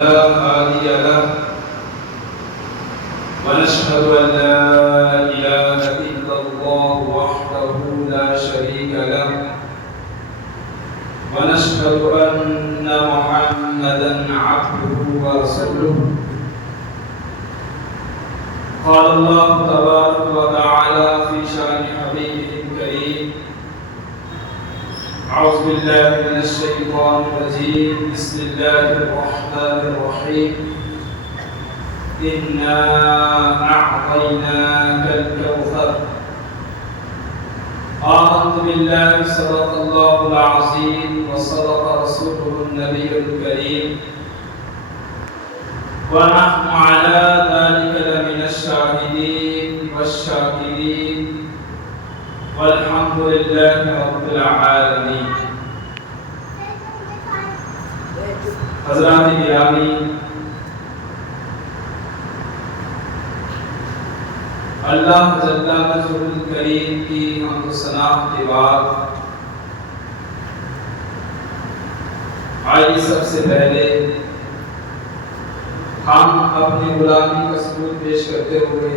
لا هادي له ونشهد أن لا إله إلا الله وحده لا شريك له ونشهد أن محمدا عبده ورسوله. قال الله تبارك وتعالى في شأن حبيبه الكريم: أعوذ بالله من الشيطان الرجيم. بسم الله الرحمن الرحيم. إنا أعطيناك الكوثر. آمنت بالله صدق الله العظيم وصدق رسوله النبي الكريم ونحن على ذلك لمن الشاهدين والشاكرين والحمد لله رب العالمين. حضرات گرامی، اللہ جل وجلہ کریم کی حمد و ثنا کے بعد آئیے سب سے پہلے ہم اپنی غلامی کا ثبوت پیش کرتے ہوئے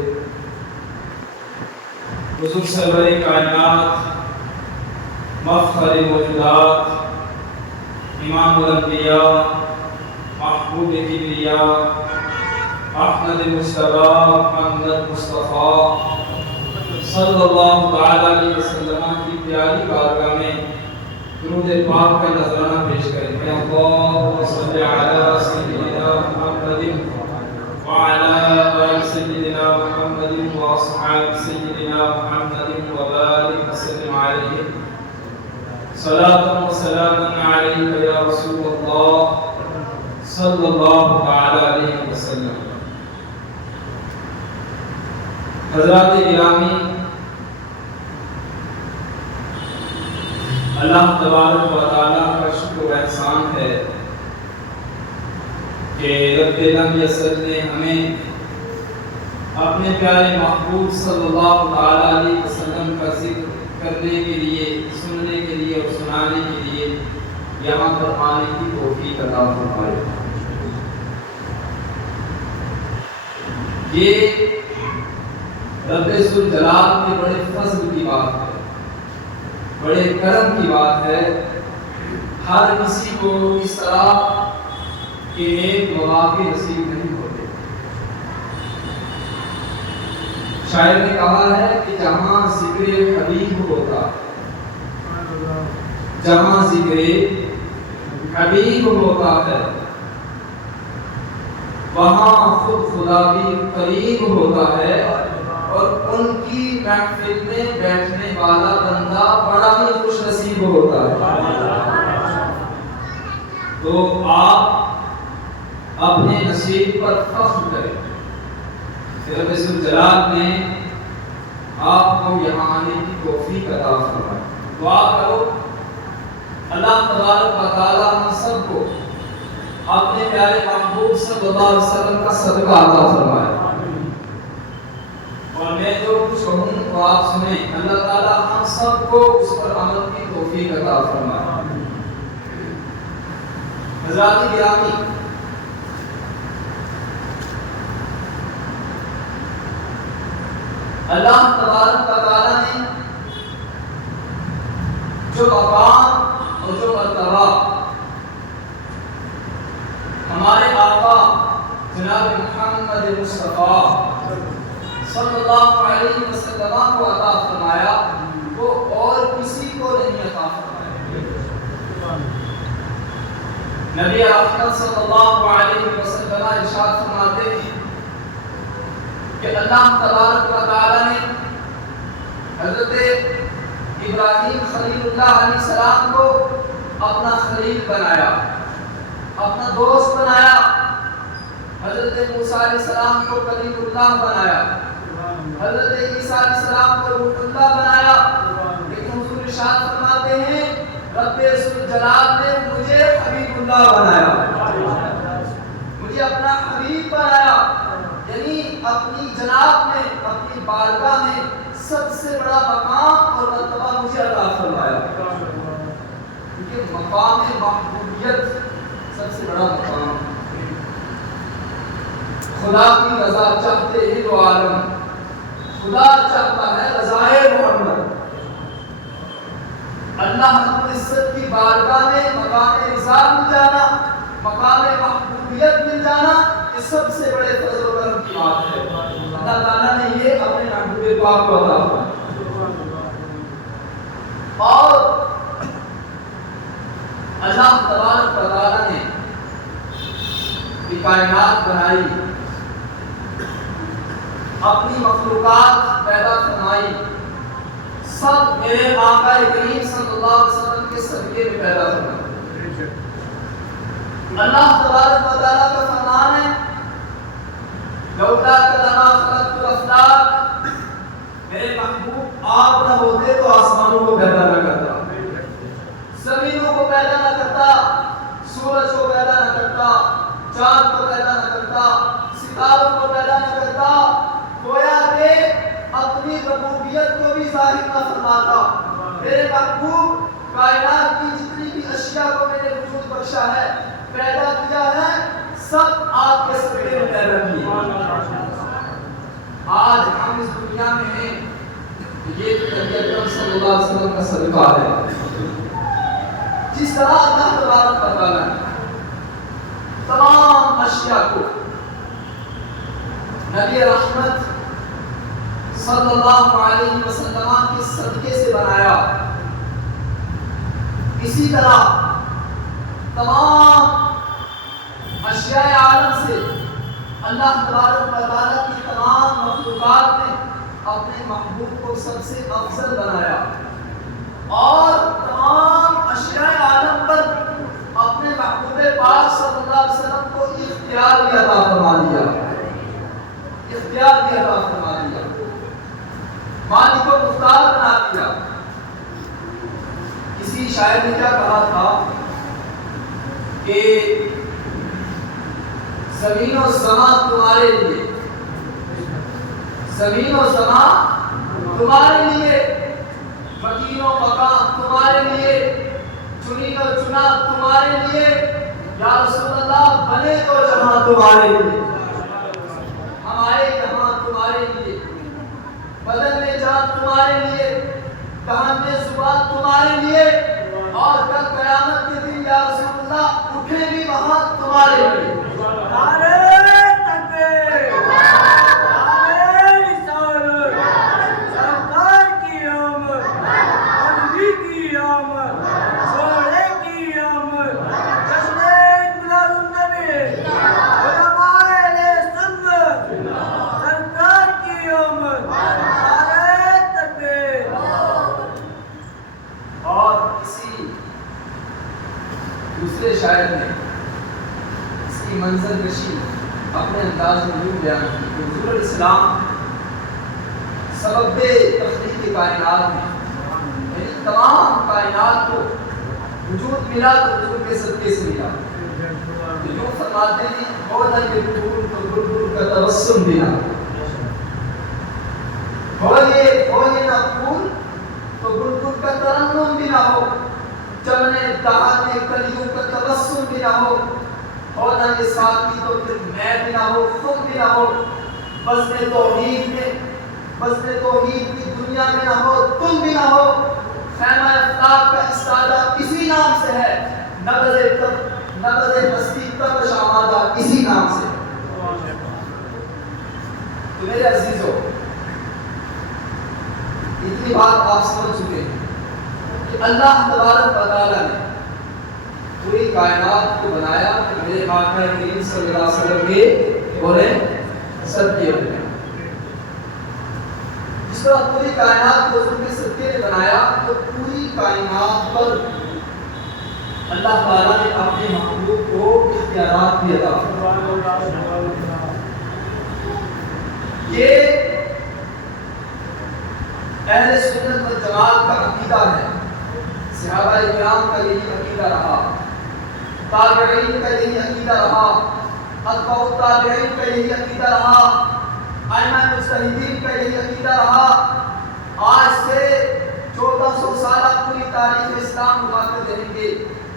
حضور سرور کائنات، مفخر موجودات، امام الانبیاء، محبوب کبریاء، احمد مصطفیٰ محمد مصطفیٰ صلی اللہ علیہ وسلم کی پیاری بارگاہ میں درود پاک کا نذرانہ پیش کریں کہ اللہم صلی علی سیدنا محمد وعلی آل سیدنا محمد واصحاب سیدنا محمد وبارک وسلم علیہ صلاة و سلام علیک یا رسول اللہ صلی اللہ علیہ وسلم. حضرات گرامی، اللہ تبارک و تعالیٰ کا شکر و احسان ہے کہ رب لم یسر نے ہمیں اپنے پیارے محبوب صلی اللہ علیہ وسلم کا ذکر کرنے کے لیے، سننے کے لیے اور سنانے کے لیے یہاں پر آنے کی توفیق عطا فرمائے. یہ رب ذوالجلال کے بڑے فضل کی بات ہے، بڑے کرم کی بات ہے. ہر کسی کو اس طرح کے نیک مواقع نصیب نہیں ہوتے. شاعر نے کہا ہے کہ جہاں ذکر حبیب ہوتا، جہاں ذکر حبیب ہوتا ہے، وہاں خود خدا بھی قریب ہوتا ہے، اور ان کی محفل میں بیٹھنے والا بندہ بڑا ہی خوش نصیب ہوتا ہے. تو آپ اپنے نصیب پر فخر کریں کہ رب ذوالجلال نے آپ کو یہاں آنے کی توفیق عطا فرمائے. دعا کرو اللہ تبارک و تعالی ہم سب کو اپنے پیارے محبوب صلی اللہ علیہ وسلم کا صدقہ عطا فرمائے. اور میں جو کچھ کہوں تو آپ سنیں، اللہ تعالی ہم سب کو اس پر عمل کی توفیق عطا فرمائے. حضرات گرامی، اللہ تبارک و تعالی نے جو مقام اور جو مرتبہ ہمارے آقا جناب محمد مصطفیٰ صلی اللہ علیہ وسلم کو عطا فرمایا وہ اور کسی کو نہیں عطا فرمایا. نبی اکرم صلی اللہ علیہ وسلم ارشاد فرماتے ہیں کہ اللہ تبارک و تعالی نے حضرت ابراہیم خلیل اللہ علیہ السلام کو اپنا خلیل بنایا، اپنا دوست بنایا. حضرت موسیٰ علیہ السلام کو کلیم اللہ بنایا، حضرت عیسیٰ علیہ السلام کو روح اللہ بنایا. لیکن حضور ارشاد فرماتے ہیں رب ذوالجلال نے مجھے حبیب اللہ بنایا، مجھے اپنا حبیب بنایا. یعنی اپنی جناب میں، اپنی بارگاہ میں سب سے بڑا مقام اور مرتبہ مجھے عطا فرمایا. کیونکہ مقام محبوبیت سب سے بڑا مقام خدا کی رضا چاہتے ہیں دو عالم، خدا چاہتا ہے رضائے محمد۔ اللہ رب العزت کی بارگاہ میں مقام رضا مل جانا، مقام محبوبیت مل جانا، یہ سب سے بڑے فضل و کرم کی بات ہے۔ اللہ تعالیٰ نے یہ اپنے محبوب پاک کو عطا فرمایا۔ اور اللہ تبارک و تعالیٰ نے کائنات بنائی، اپنی مخلوقات پیدا فرمائی، سب میرے آقا کریم صلی اللہ علیہ وسلم کے صدقے میں پیدا فرمائی۔ اللہ تبارک و تعالیٰ کا فرمان ہے لولا کلما خلقت الافلاک، میرے محبوب آپ نہ ہوتے تو آسمانوں کو پیدا نہ کرتا، زمینوں کو پیدا نہ کرتا، سورج کو پیدا نہ کرتا، چاند کو پیدا نہ کرتا، ستاروں کو پیدا نہ کرتا، گویا کہ اپنی ربوبیت کو بھی ظاہر نہ فرماتا۔ میرے محبوب کائنات کی جتنی بھی اشیاء کو میں نے وجود بخشا ہے، پیدا کیا ہے، سب آپ کے صدقے میں پیدا کیے۔ آج ہم اس دنیا میں ہیں، یہ نبی اکرم صلی اللہ علیہ وسلم کا صدقہ ہے۔ جس طرح اللہ تبارک و تعالیٰ نے تمام اشیاء کو نبی رحمت صلی اللہ علیہ وسلم کے صدقے سے بنایا، اسی طرح تمام اشیاء عالم سے اللہ تبارک و تعالیٰ کی تمام مخلوقات نے اپنے محبوب کو سب سے افضل بنایا، اور تمام اشیاء عالم پر اپنے محبوب پاک صلی اللہ علیہ وسلم کو اختیار بھی عطا فرما دیا، اختیار بھی عطا فرما دیا، مالک و مختار بنا دیا۔ کسی شاعر نے کیا کہا تھا کہ زمین و سماء تمہارے لیے، زمین و سماء تمہارے لیے، مکین و مکان تمہارے لیے، چنی و چنا تمہارے لیے، یا رسول اللہ بنے تو جہاں تمہارے لیے، ہم آئے یہاں تمہارے لیے، بدن میں جان تمہارے لیے، کان میں زبان تمہارے لیے، اور کل قیامت کے دن یا رسول اللہ اٹھے بھی وہاں تمہارے لیے۔ دوسرے شاعر نے اس کی منظر کشی اپنے انداز میں یوں بیان کی کہ حضور الاسلام سبب تخلیق کائنات میں، یعنی تمام کائنات کو وجود ملا تو حضور کے صدقے سے ملا۔ تو یوں فرماتے ہیں ہو نہ یہ پھول تو بلبل کا تبسم بنا، ہو یہ نہ پھول تو بلبل کا ترنم بھی نہ ہو، چمنے دہانے کلیوں کا تبسم بھی نہ ہو نہ یہ ساتھی تو پھر میں بھی نہ ہو، خود بھی نہ ہو، بزم توحید کی دنیا میں نہ ہو، تم بھی نہ ہو، خیمہ افلاک کا استادہ اسی نام سے ہے، نبض مستی تبش آمادہ اسی نام سے۔ تو میرے عزیزو، اتنی بات آپ سمجھ چکے ہیں کہ اللہ تبارک و تعالیٰ نے پوری کائنات کو بنایا کہ میرے آقا کریم صلی اللہ علیہ وسلم کے بولے صدقے بنے۔ جس طرح پوری کائنات کو حضور کے صدقے نے بنایا، تو پوری کائنات پر اللہ تعالیٰ نے اپنے محبوب کو اختیارات بھی عطا فرمائے۔ یہ اہل سنت والجماعت کا عقیدہ ہے، صحابہ کرام کا یہی عقیدہ رہا، تابعین کا یہی عقیدہ رہا، اتباع التابعین کا یہی عقیدہ رہا، ائمہ مجتہدین کا یہی عقیدہ رہا۔ آج سے 1400 سالہ پوری تاریخ اسلام اٹھا کر دیکھیں گے،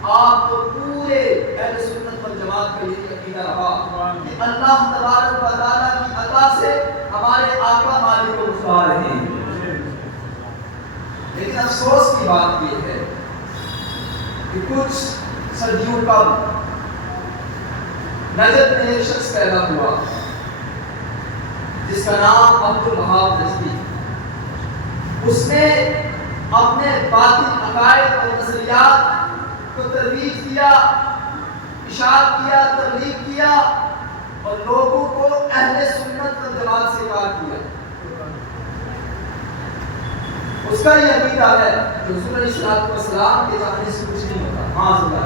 آپ کو پورے اہل سنت والجماعت کا یہی عقیدہ عقیدہ رہا کہ اللہ تبارک و تعالیٰ کی عطا سے ہمارے آقا مالک کو رسوا رہے ہیں۔ لیکن افسوس کی بات یہ ہے کہ کچھ صدیوں قبل نجد میں ایک شخص پیدا ہوا جس کا نام عبد الوہاب نجدی۔ اس نے اپنے باطل عقائد اور نظریات کو ترویج کیا، اشاعت کیا، تبلیغ کیا اور لوگوں کو اہل سنت والجماعت سے کار کیا۔ اس کا یہ عقیدہ ہے کہ حضور علیہ السلام کے جانے سے کچھ نہیں ہوتا، معاذ اللہ۔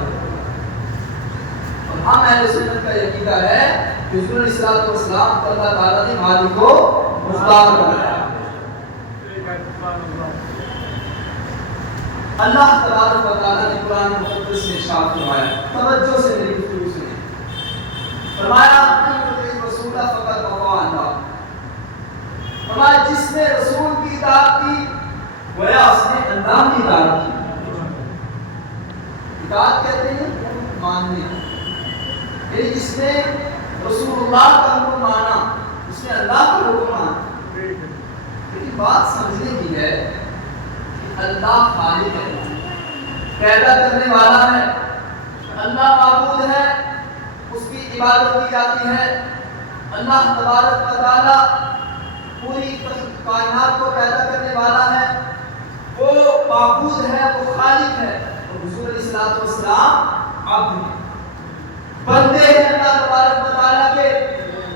اور ہم اہل سنت کا یہ عقیدہ ہے کہ حضور علیہ السلام کو اللہ تعالیٰ نے مالک کو مختار بنایا۔ اللہ تبارک و تعالیٰ نے قرآن مقدس میں ارشاد فرمایا، توجہ سے میری گفتگو سنیں، فرمایا رسول فقط وفا اللہ، فرمایا جس نے رسول کی اطاعت کی گویا اس نے اللہ کی اطاعت کی۔ اطاعت کہتے ہیں ماننے، یعنی جس نے رسول اللہ کا حکم مانا اس نے اللہ کا حکم مانا۔ لیکن بات سمجھنے کی ہے کہ اللہ خالق ہے، پیدا کرنے والا ہے، اللہ معبود ہے، اس کی عبادت کی جاتی ہے۔ اللہ تبارک و تعالیٰ پوری کائنات کو پیدا کرنے والا ہے، وہ معبود ہے، وہ خالق ہے، اور حضور علیہ السلام عبد ہیں، بندے ہیں اللہ تبارک و تعالیٰ کے،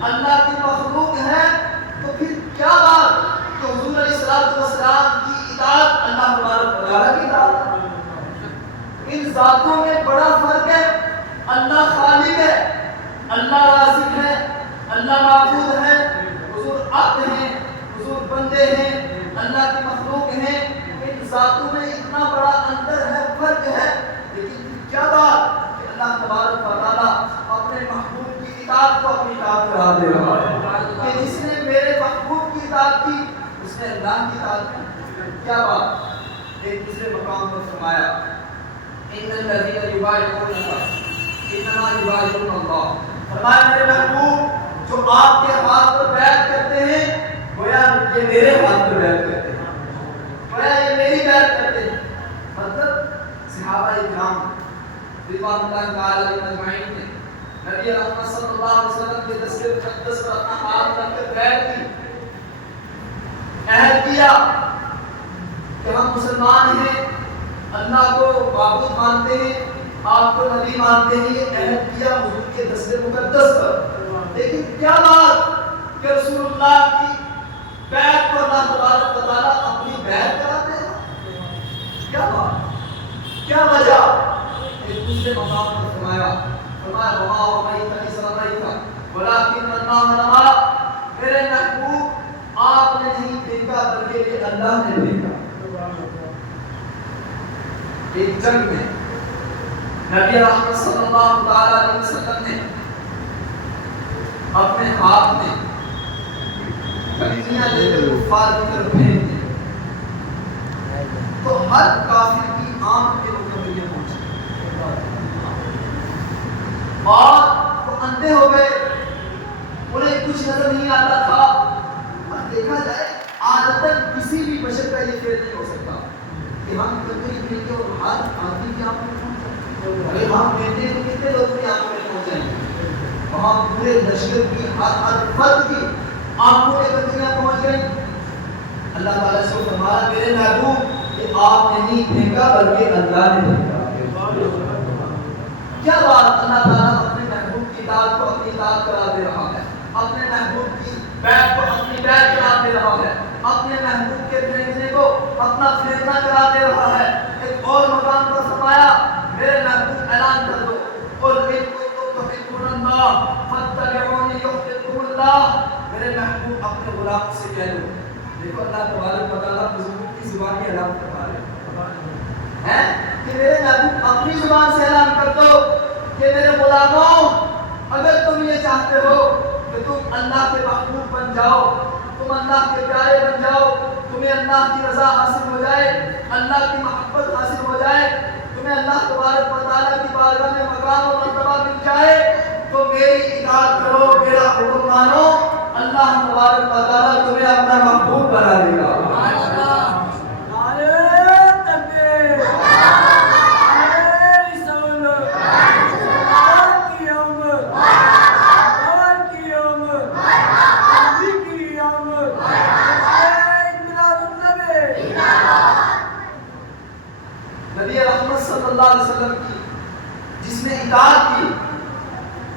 اللہ کی مخلوق ہے۔ تو پھر کیا بات کہ حضور علیہ السلام کی اطاعت اللہ تبارک و تعالیٰ کی اطاعت۔ ان ذاتوں میں بڑا فرق ہے، اللہ خالق ہے، اللہ رازق ہے، اللہ معبود ہے، حضور عبد ہیں، حضور بندے ہیں، اللہ کی مخلوق ہیں۔ ان ذاتوں میں اتنا بڑا اندر ہے، فرق ہے، لیکن کیا بات کہ اللہ تبارک و تعالیٰ اپنے محبوب کی اطاعت کو اپنی اطاعت قرار دے رہا ہے کہ جس نے میرے محبوب کی اطاعت کی اس نے اللہ کی اطاعت کی۔ کیا بات؟ ایک دوسرے مقام پر فرمایا ان الذین یبایعونک انما یبایعون اللہ، فرمایا میرے محبوب جو آپ کے ہاتھ پر بیعت کرتے ہیں گویا یہ میرے ہاتھ پر بیعت کرتے ہیں، گویا یہ میری بیعت کرتے ہیں۔ مطلب صحابہ کرام رضوان اللہ تعالی علیہم اجمعین نے نبی رحمت صلی اللہ علیہ وسلم کے دست مقدس پر اپنا ہاتھ رکھ کر بیعت کی، عہد کیا کہ ہم مسلمان ہیں، اللہ کو معبود مانتے ہیں، آپ کو نبی مانتے ہیں، یہ عہد کیا حضور کے دست مقدس پر۔ لیکن کیا بات کہ رسول اللہ کی بیعت کو اللہ تبارک و تعالیٰ اپنی بیعت کراتے ہیں؟ کیا بات، کیا وجہ؟ ایک دوسرے مقام پر فرمایا وما رمیت اذ رمیت ولکن اللہ رمی، میرے محبوب آپ نے نہیں پھینکا بلکہ یہ اللہ نے پھینکا۔ ایک جنگ میں نبی رحمت صلی اللہ علیہ وسلم نے اپنے ہاتھ میں کلیاں لے کر کفار کی طرف پھینک دی تو ہر کافر کی آنکھ کے اوپر یہ پہنچی اور وہ اندھے ہو گئے، انہیں کچھ نظر نہیں آتا تھا۔ اور دیکھا جائے عادتاً کسی بھی بشر کا یہ فعل نہیں ہو سکتا کہ ہم کتنی پھینکیں اور ہر آدمی کی آنکھ میں پہنچ جائیں۔ اگر ہم پھینکیں تو کتنے لوگوں کی آنکھ میں پہنچ جائیں گے؟ وہاں پورے لشکر کی ہر فرد کی آنکھوں میں کتنیاں پہنچ گئیں۔ اللہ تعالیٰ سے فرمایا میرے محبوب کہ آپ نے نہیں پھینکا بلکہ اللہ نے پھینکا۔ کیا بات، اللہ تعالیٰ اپنے محبوب کی اطاعت کو اپنی اطاعت قرار دے رہا ہے، اپنے محبوب کی بیعت کو اپنی بیعت قرار دے رہا ہے، اپنے محبوب کے پھینکنے کو اپنا پھینکنا قرار دے رہا ہے۔ ایک اور مقام پر فرمایا میرے محبوب اعلان کر دو قل ان کنتم تحبون اللہ فاتبعونی یحببکم اللہ، میرے محبوب اپنے غلام سے کہہ دو۔ دیکھو اللہ تبارک و تعالیٰ حضور کی زبان کی اعلان فرما رہے ہیں کہ میرے محبوب اپنی زبان سے اعلان کر دو کہ میرے غلاموں اگر تم یہ چاہتے ہو کہ تم اللہ کے محبوب بن جاؤ، تم اللہ کے پیارے بن جاؤ، تمہیں اللہ کی رضا حاصل ہو جائے، اللہ کی محبت حاصل ہو جائے، تمہیں اللہ تبارک و تعالیٰ کی بارگاہ میں مقام و مرتبہ مل جائے، تو میری اطاعت کرو، میرا حکم مانو، اللہ تبارک و تعالیٰ تمہیں اپنا محبوب بنا دے گا۔ نبی رحمت صلی اللہ علیہ وسلم کی جس نے اطاعت کی،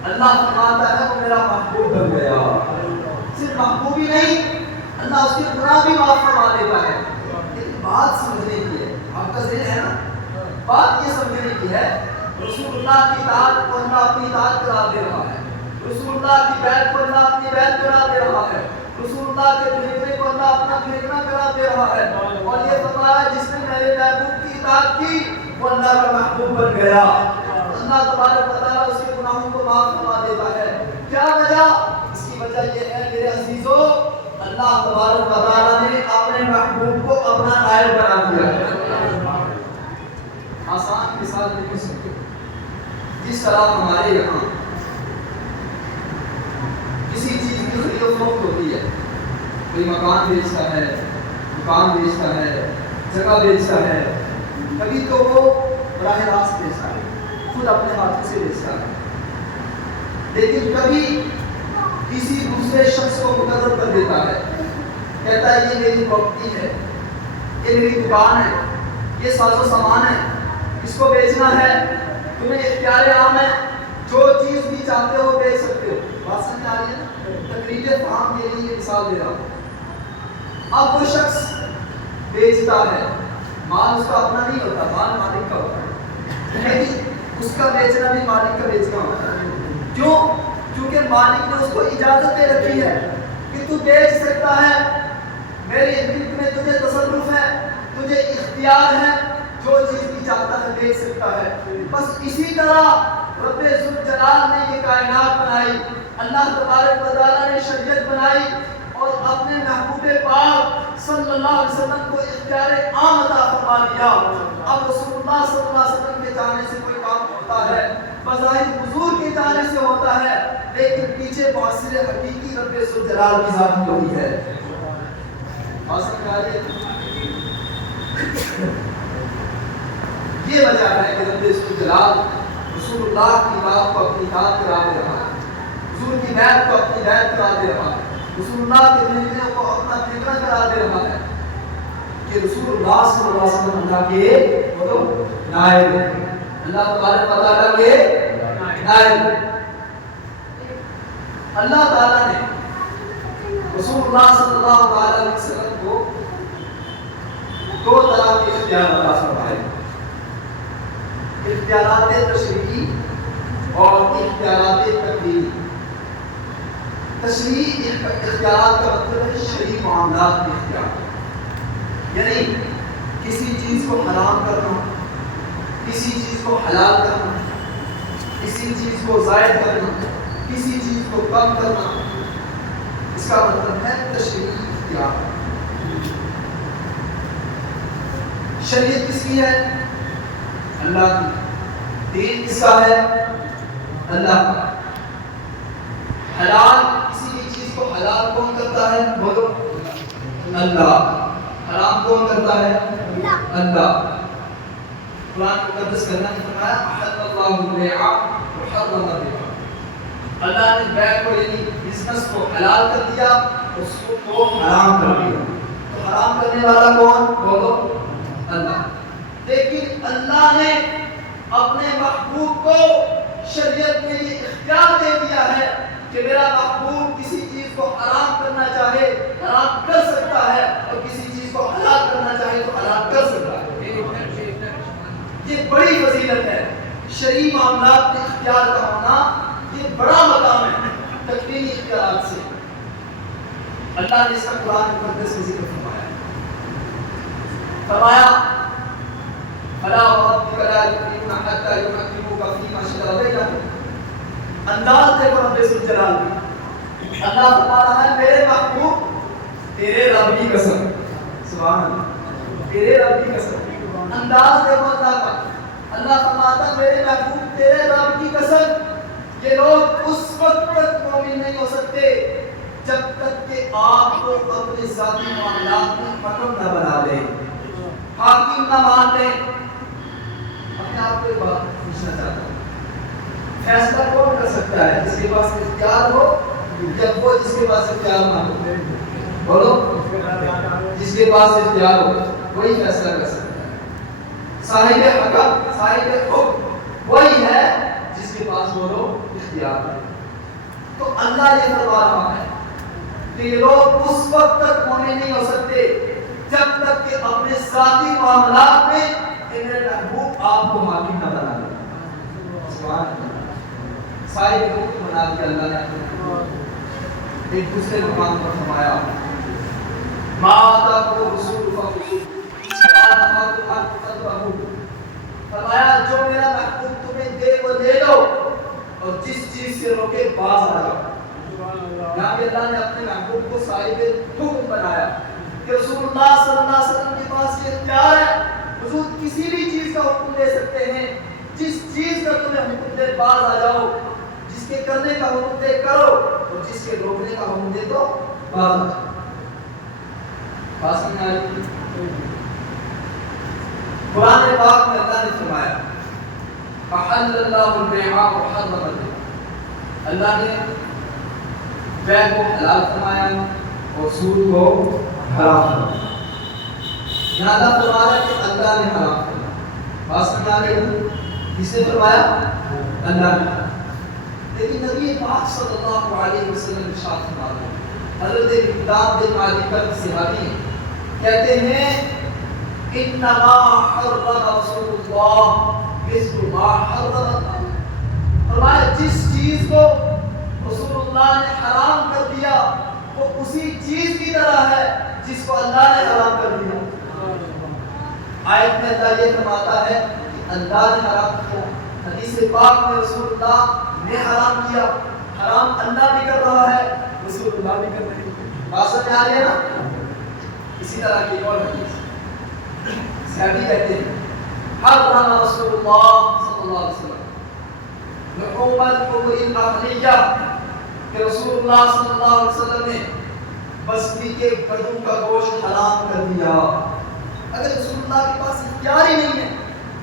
اللہ فرماتا ہے وہ میرا محبوب بن گیا۔ صرف محبوب ہی نہیں، اللہ اس کے گناہ بھی معاف فرما دیتا ہے۔ لیکن بات سمجھنے کی ہے، آپ کا ذہن ہے نا، بات یہ سمجھنے کی ہے، رسول اللہ کی اطاعت کو اللہ اپنی اطاعت قرار دے رہا ہے، رسول اللہ کی بیعت کو اللہ اپنی بیعت قرار دے رہا ہے، رسول اللہ کے پھینکنے کو اللہ اپنا پھینکنا قرار دے رہا ہے، اور یہ فرمایا جس نے میرے محبوب کی اطاعت کی وہ اللہ کا محبوب بن گیا۔ اللہ تبارک و تعالیٰ اس کے گناہوں کو معاف فرما دیتا ہے۔ کیا وجہ؟ اس کی وجہ یہ ہے میرے عزیزو، اللہ تبارک و تعالیٰ نے اپنے محبوب کو اپنا نائب بنا دیا ہے۔ آسان مثال دے سکتے جس طرح ہمارے یہاں کسی چیز کی خرید و فروخت ہوتی ہے، کوئی مکان بیچتا ہے، دکان بیچتا ہے، جگہ بیچتا ہے، کبھی تو وہ براہ راست بیچتا ہے، خود اپنے ہاتھوں سے بیچتا ہے، لیکن کبھی کسی دوسرے شخص کو مقرر کر دیتا ہے، کہتا ہے یہ میری پراپرٹی ہے، یہ میری دکان ہے، یہ ساز و سامان ہے، اس کو بیچنا ہے، تمہیں اختیار عام ہے، جو چیز بھی چاہتے ہو بیچ سکتے ہو۔ بات سمجھ آ رہی ہے نا؟ تقریب فہم کے لیے یہ مثال دے رہا ہوں۔ اب وہ شخص بیچتا ہے، مال اس کا اپنا نہیں ہوتا، مال مالک کا ہوتا ہے، لیکن اس کا بیچنا بھی مالک کا بیچنا ہوتا ہے۔ کیوں؟ کیونکہ مالک نے اس کو اجازت دے رکھی ہے کہ تو بیچ سکتا ہے، میری ملک میں تجھے تصرف ہے، تجھے اختیار ہے، جو چیز بھی چاہتا ہے بیچ سکتا ہے۔ بس اسی طرح رب ذوالجلال نے یہ کائنات بنائی، اللہ تبارک و تعالیٰ نے شریعت بنائی اور اپنے محبوب پاک صلی اللہ علیہ وسلم کو اختیار عام عطا فرما دیا۔ اب رسول اللہ صلی اللہ علیہ وسلم کے جانے سے کوئی کام ہوتا ہے، بظاہر حضور کے جانے سے ہوتا ہے، لیکن پیچھے مؤثر حقیقی رب ذوالجلال کی ذات ہوتی ہے۔ یہ وجہ ہے کہ رب ذوالجلال رسول اللہ کی بات کو اپنی اطاعت قرار دے رہا ہے، حضور کی بیعت کو اپنی بیعت قرار دے رہا ہے، رسول اللہ کے پھینکنے کو اپنا پھینکنا قرار دے رہا ہے، کہ رسول اللہ صلی اللہ علیہ وسلم اللہ کے نائب ہیں، اللہ تبارک و تعالیٰ کے نائب ہیں۔ اللہ تعالیٰ نے رسول اللہ صلی اللہ علیہ وسلم کو دو طرح کے اختیار عطا فرمائے، اختیارات تشریعی اور اختیارات تکوینی۔ تشریعی اختیارات کا مطلب ہے شرعی معاملات کے اختیار، یعنی کسی چیز کو حرام کرنا، کسی چیز کو حلال کرنا، کسی چیز کو زائد کرنا، کسی چیز کو کم کرنا، اس کا مطلب ہے تشریعی اختیار۔ شریعت کس کی ہے؟ اللہ کی۔ دین کس کا ہے؟ اللہ کا۔ حلال کسی بھی چیز کو حلال کون کرتا ہے؟ بولو اللہ۔ حرام کون کرتا ہے؟ اللہ۔ قرآن مقدس کا اللہ نے فرمایا احل اللہ البیع وحرم الربا، اللہ نے بیع کو یعنی بزنس کو حلال کر دیا، اس کو حرام کر دیا۔ تو حرام کرنے والا کون؟ بولو اللہ۔ لیکن اللہ نے اپنے محبوب کو شریعت میں یہ اختیار دے دیا ہے کہ میرا محبوب کسی چیز کو حرام کرنا چاہے حرام کر سکتا ہے، اور کسی چیز کو حلال کرنا چاہے تو حلال کر سکتا ہے۔ یہ بڑی فضیلت ہے، شرعی معاملات میں اختیار کا ہونا یہ بڑا مقام ہے تکوینی اختیارات سے۔ اللہ نے اس کا قرآن مقدس میں ذکر فرمایا فلا وربك لا يؤمنون حتى يحكموك فيما شجر بينهم۔ انداز دیکھو رب ذوالجلال کا، اللہ فرما رہا ہے میرے محبوب تیرے رب کی قسم، سبحان اللہ، تیرے رب کی قسم۔ انداز دیکھو اللہ کا، اللہ فرماتا ہے میرے محبوب تیرے رب کی قسم، یہ لوگ اس وقت تک مومن نہیں ہو سکتے جب تک کہ آپ کو اپنے ذاتی معاملات میں حکم نہ بنا لیں، حاکم نہ مان لیں۔ اپنے آپ کو ایک بات پوچھنا چاہتا ہوں، فیصلہ کون کر سکتا ہے؟ جس کے پاس اختیار ہو یا وہ جس کے پاس اختیار نہ ہو؟ بولو، جس کے پاس اختیار ہو وہی فیصلہ کر سکتا ہے۔ صاحب حکم، صاحب حکم وہی ہے جس کے پاس بولو اختیار ہے۔ تو اللہ یہ فرما رہا ہے کہ یہ لوگ اس وقت تک مومن نہیں ہو سکتے جب تک کہ اپنے ذاتی معاملات میں انہیں محبوب آپ کو حاکم نہ بنا لے۔ سبحان اللہ، صاحب حکم بنا دیا اللہ نے۔ ایک دوسرے مقام پر فرمایا ما آتاکم الرسول فخذوہ وما نہاکم عنہ فانتہوا، فرمایا جو میرا محبوب تمہیں دے وہ لے لو اور جس چیز سے روکے باز آ جاؤ۔ یہاں پہ اللہ نے اپنے محبوب کو صاحب حکم بنایا کہ رسول اللہ صلی اللہ علیہ وسلم کے پاس یہ اختیار ہے، حضور کسی بھی چیز کا حکم دے سکتے ہیں، جس چیز کا تمہیں حکم دے باز آ جاؤ، جس کے کرنے کا حکم دے کرو اور جس کے روکنے کا حکم دے تو باز آ جاؤ۔ بات سمجھ آئی؟ قرآن پاک میں اللہ نے فرمایا فحل اللہ البیع وحرم الربا، اللہ نے بیع کو حلال فرمایا اور سود کو حرام فرمایا۔ یہاں اللہ فرما رہا ہے کہ اللہ نے حرام فرمایا۔ بات سمجھ آ رہی ہے؟ کس نے فرمایا؟ اللہ نے۔ لیکن نبی پاک صلی اللہ علیہ وسلم ارشاد فرما رہے ہیں، حضرت مقدام بن معدی کا صحابی ہیں، کہتے ہیں انما حرم رسول اللہ مثل ما حرم اللہ، فرمایا جس چیز کو رسول اللہ نے حرام کر دیا وہ اسی چیز کی طرح ہے جس کو اللہ نے حرام کر دیا۔ آیت میں اللہ یہ فرماتا ہے کہ اللہ نے حرام کیا، حدیث پاک میں رسول اللہ نے حرام کیا، حرام اللہ بھی کر رہا ہے رسول اللہ بھی کر رہے ہیں۔ بات سمجھ آ رہی ہے نا؟ اسی طرح کی اور حدیث صحابی کہتے ہیں حرم رسول اللہ صلی اللہ علیہ وسلم لحوم الحمر الاهلیہ، کہ رسول اللہ صلی اللہ علیہ وسلم نے بستی کے گدھوں کا گوشت حرام کر دیا۔ اگر رسول اللہ کے پاس اختیار ہی نہیں ہے،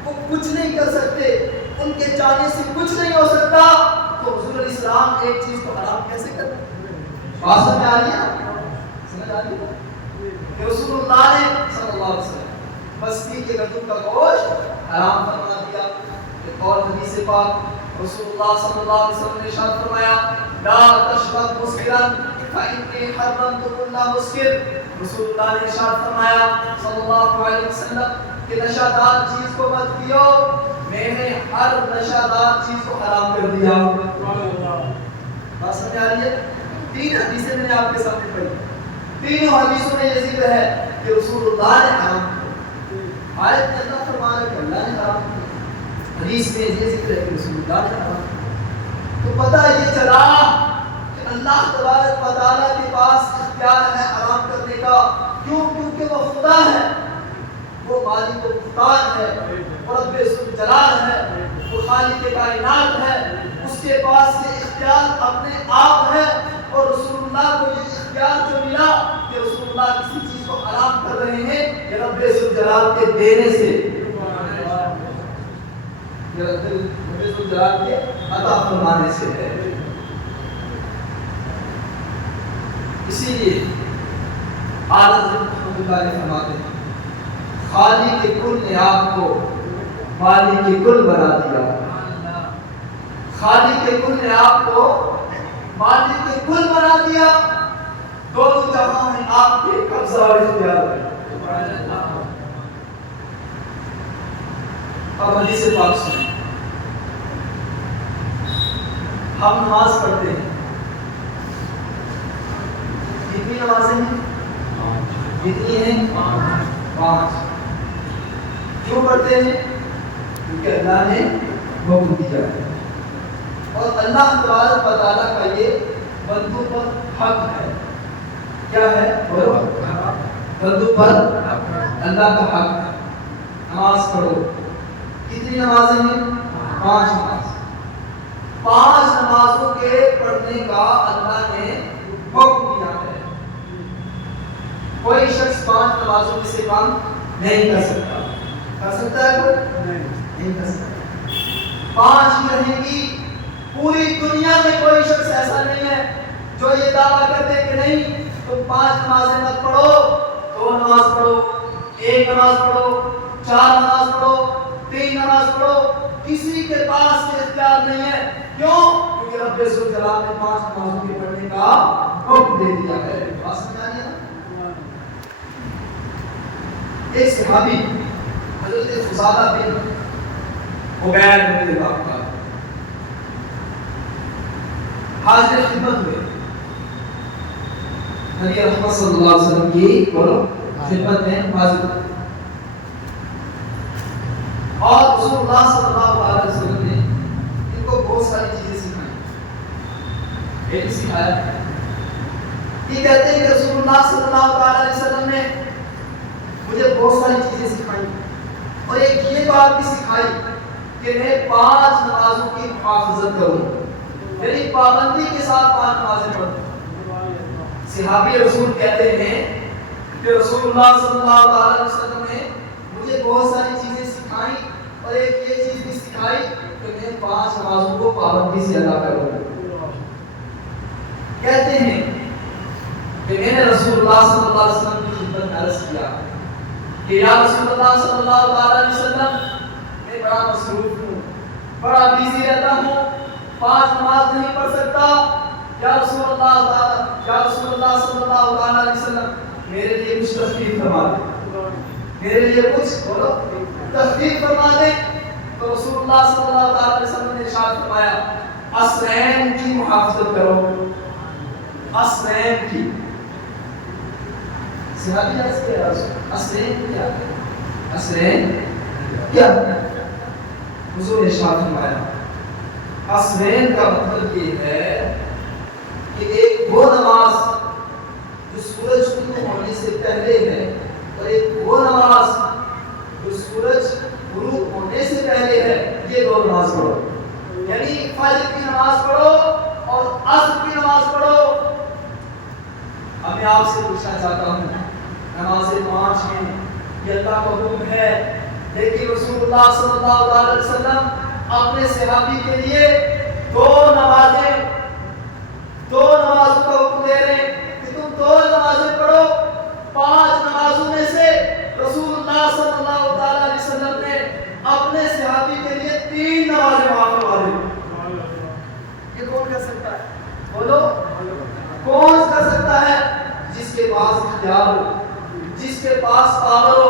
وہ کچھ نہیں کر سکتے، ان کے چاہنے سے کچھ نہیں ہو سکتا، تو حضور علیہ السلام ایک چیز کو حرام کیسے کر دیں؟ بات سمجھ آ رہی ہے؟ سمجھ آ رہی ہے کہ رسول اللہ نے صلی اللہ علیہ وسلم بستی کے گدھوں کا گوشت حرام فرما دیا۔ ایک اور حدیث پاک رسول اللہ صلی اللہ علیہ وسلم نے ارشاد فرمایا لا تشرب مسکرا فإني حرمت كل مسکر، رسول اللہ نے ارشاد فرمایا صلی اللہ علیہ وسلم کہ نشہ دار چیز کو مت پیو، میں نے ہر نشہ دار چیز کو حرام کر دیا۔ بات سمجھ آ رہی ہے؟ تین حدیثیں میں نے آپ کے سامنے پڑھی، تینوں حدیثوں میں یہ ذکر ہے کہ رسول اللہ نے حرام کیا۔ آیت میں اللہ فرما رہا ہے کہ اللہ نے حرام کیا، حدیث میں یہ ذکر ہے کہ رسول اللہ نے حرام کیا۔ تو پتہ یہ چلا کہ اللہ تبارک و تعالیٰ کے پاس اختیار ہے حرام کرنے کا، کیوں؟ کیونکہ وہ خدا ہے، وہ مالک و مختار ہے، وہ رب ذوالجلال ہے، وہ خالق کائنات ہے، اس کے پاس یہ اختیار اپنے آپ ہے۔ اور رسول اللہ کو یہ اختیار جو ملا کہ رسول اللہ کسی چیز کو حرام کر رہے ہیں، یہ رب ذوالجلال کے دینے سے، یہ رب ذوالجلال کے عطا فرمانے سے ہے۔ اسی لیے اعلیٰ حضرت اللہ نے فرماتے ہیں خالق کل نے آپ کو مالک کل بنا دیا، خالق کل نے آپ کو مالک کل بنا دیا، دونوں جہاں میں آپ کے قبضہ اور اختیار ہے۔ اب حدیث پاک سنیں، ہم نماز پڑھتے ہیں، کتنی نمازیں ہیں؟ کتنی ہیں؟ 5۔ کیوں پڑھتے ہیں؟ کیونکہ اللہ نے حکم دیا ہے، اور اللہ تبارک و تعالیٰ کا یہ بندوں پر حق ہے۔ کیا ہے؟ بندوں پر اللہ کا حق ہے، نماز پڑھو۔ کتنی نمازیں ہیں؟ 5 نماز۔ 5 نمازوں کے پڑھنے کا اللہ نے حکم دیا ہے. کوئی شخص 5 نمازوں میں سے کم نہیں کر سکتا. کر سکتا ہے کوئی؟ نہیں کر سکتا. 5 ہی رہیں گی. پوری دنیا میں کوئی شخص ایسا نہیں ہے جو یہ دعویٰ کرتے کہ نہیں تم 5 نمازیں مت پڑھو، 2 نماز پڑھو، 1 نماز پڑھو، 4 نماز پڑھو، 3 نماز پڑھو. کسی کے پاس یہ اختیار نہیں ہے. کیوں؟ کیونکہ رب ذوالجلال نے 5 نمازوں کے پڑھنے کا حکم دے دیا ہے. بات سمجھ آئی نا؟ ایک صحابی حضرت فضالہ بن عبید رضی اللہ عنہ حاضر خدمت ہوئے. نبی رحمت صلی اللہ علیہ وسلم کی خدمت میں حاضر ہوئے اور رسول اللہ صلی اللہ علیہ وسلم نے ان کو بہت ساری چیزیں سکھائیں. یہ بھی سکھایا. یہ کہتے ہیں کہ رسول اللہ صلی اللہ علیہ وسلم نے مجھے بہت ساری چیزیں سکھائیں اور ایک یہ بات بھی سکھائی کہ میں 5 نمازوں کی محافظت کروں، یعنی پابندی کے ساتھ 5 نمازیں پڑھوں. صحابی رسول کہتے ہیں کہ رسول اللہ صلی اللہ علیہ وسلم نے مجھے بہت ساری چیزیں سکھائیں اور ایک یہ چیز بھی سکھائی کہ میں 5 نمازوں کو پابندی سے ادا کروں. کہتے ہیں کہ میں نے رسول اللہ صلی اللہ علیہ وسلم کی خدمت میں عرض کیا کہ یا رسول اللہ صلی اللہ علیہ وسلم میں بڑا مصروف ہوں، بڑا بیزی رہتا ہوں، 5 نماز نہیں پڑھ سکتا. یا رسول اللہ صلی اللہ علیہ وسلم میرے لیے کچھ تخفیف فرما دیں، میرے لیے کچھ بولو تخفیف فرما دیں. تو رسول اللہ صلی اللہ علیہ وسلم نے ارشاد فرمایا عصرین کی محافظت کرو. عصرین کی صحابی عرض کیا عصرین کیا؟ عصرین کیا؟ حضور نے ارشاد فرمایا عصرین کا مطلب یہ ہے کہ ایک وہ نماز جو سورج طلوع ہونے سے پہلے ہے اور ایک وہ نماز جو سورج غروب ہونے سے پہلے ہے. یہ 2 نماز پڑھو، یعنی فجر کی نماز پڑھو اور عصر کی نماز پڑھو. اب میں آپ سے پوچھنا چاہتا ہوں نمازیں 5 ہیں، یہ اللہ کا حکم ہے، لیکن رسول اللہ صلی اللہ علیہ وسلم اپنے صحابی کے لیے 2 نمازوں کا حکم دے رہے ہیں کہ تم 2 نمازیں پڑھو. 5 نمازوں میں سے رسول اللہ صلی اللہ علیہ وسلم نے اپنے صحابی کے لیے 3 نمازیں معاف کروا دی. یہ کون کر سکتا ہے؟ بولو کون کر سکتا ہے؟ جس کے پاس اختیار ہو، جس کے پاس پاور ہو،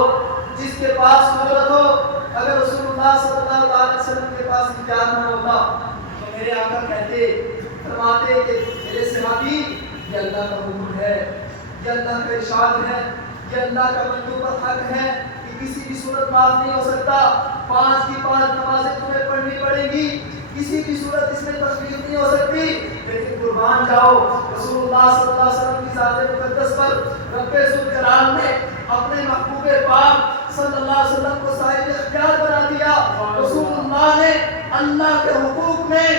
جس کے پاس قدرت ہو. اگر رسول اللہ صلی اللہ علیہ وسلم کے پاس اختیار نہ ہوتا تو میرے آقا کہتے فرماتے کہ میرے صحابی یہ اللہ کا حکم ہے، یہ اللہ کا ارشاد ہے، یہ اللہ کا مندوب حق ہے کہ کسی بھی صورت معاف نہیں ہو سکتا. 5 کی 5 نمازیں تمہیں پڑھنی پڑیں گی، کسی بھی صورت اس میں تخفیف نہیں ہو سکتی. لیکن قربان جاؤ رسول اللہ صلی اللہ علیہ وسلم کی ذات مقدس پر رب ذوالجلال نے اپنے محبوب پاک صلی اللہ علیہ وسلم کو صاحب اختیار بنا دیا. رسول اللہ نے اللہ کے حقوق میں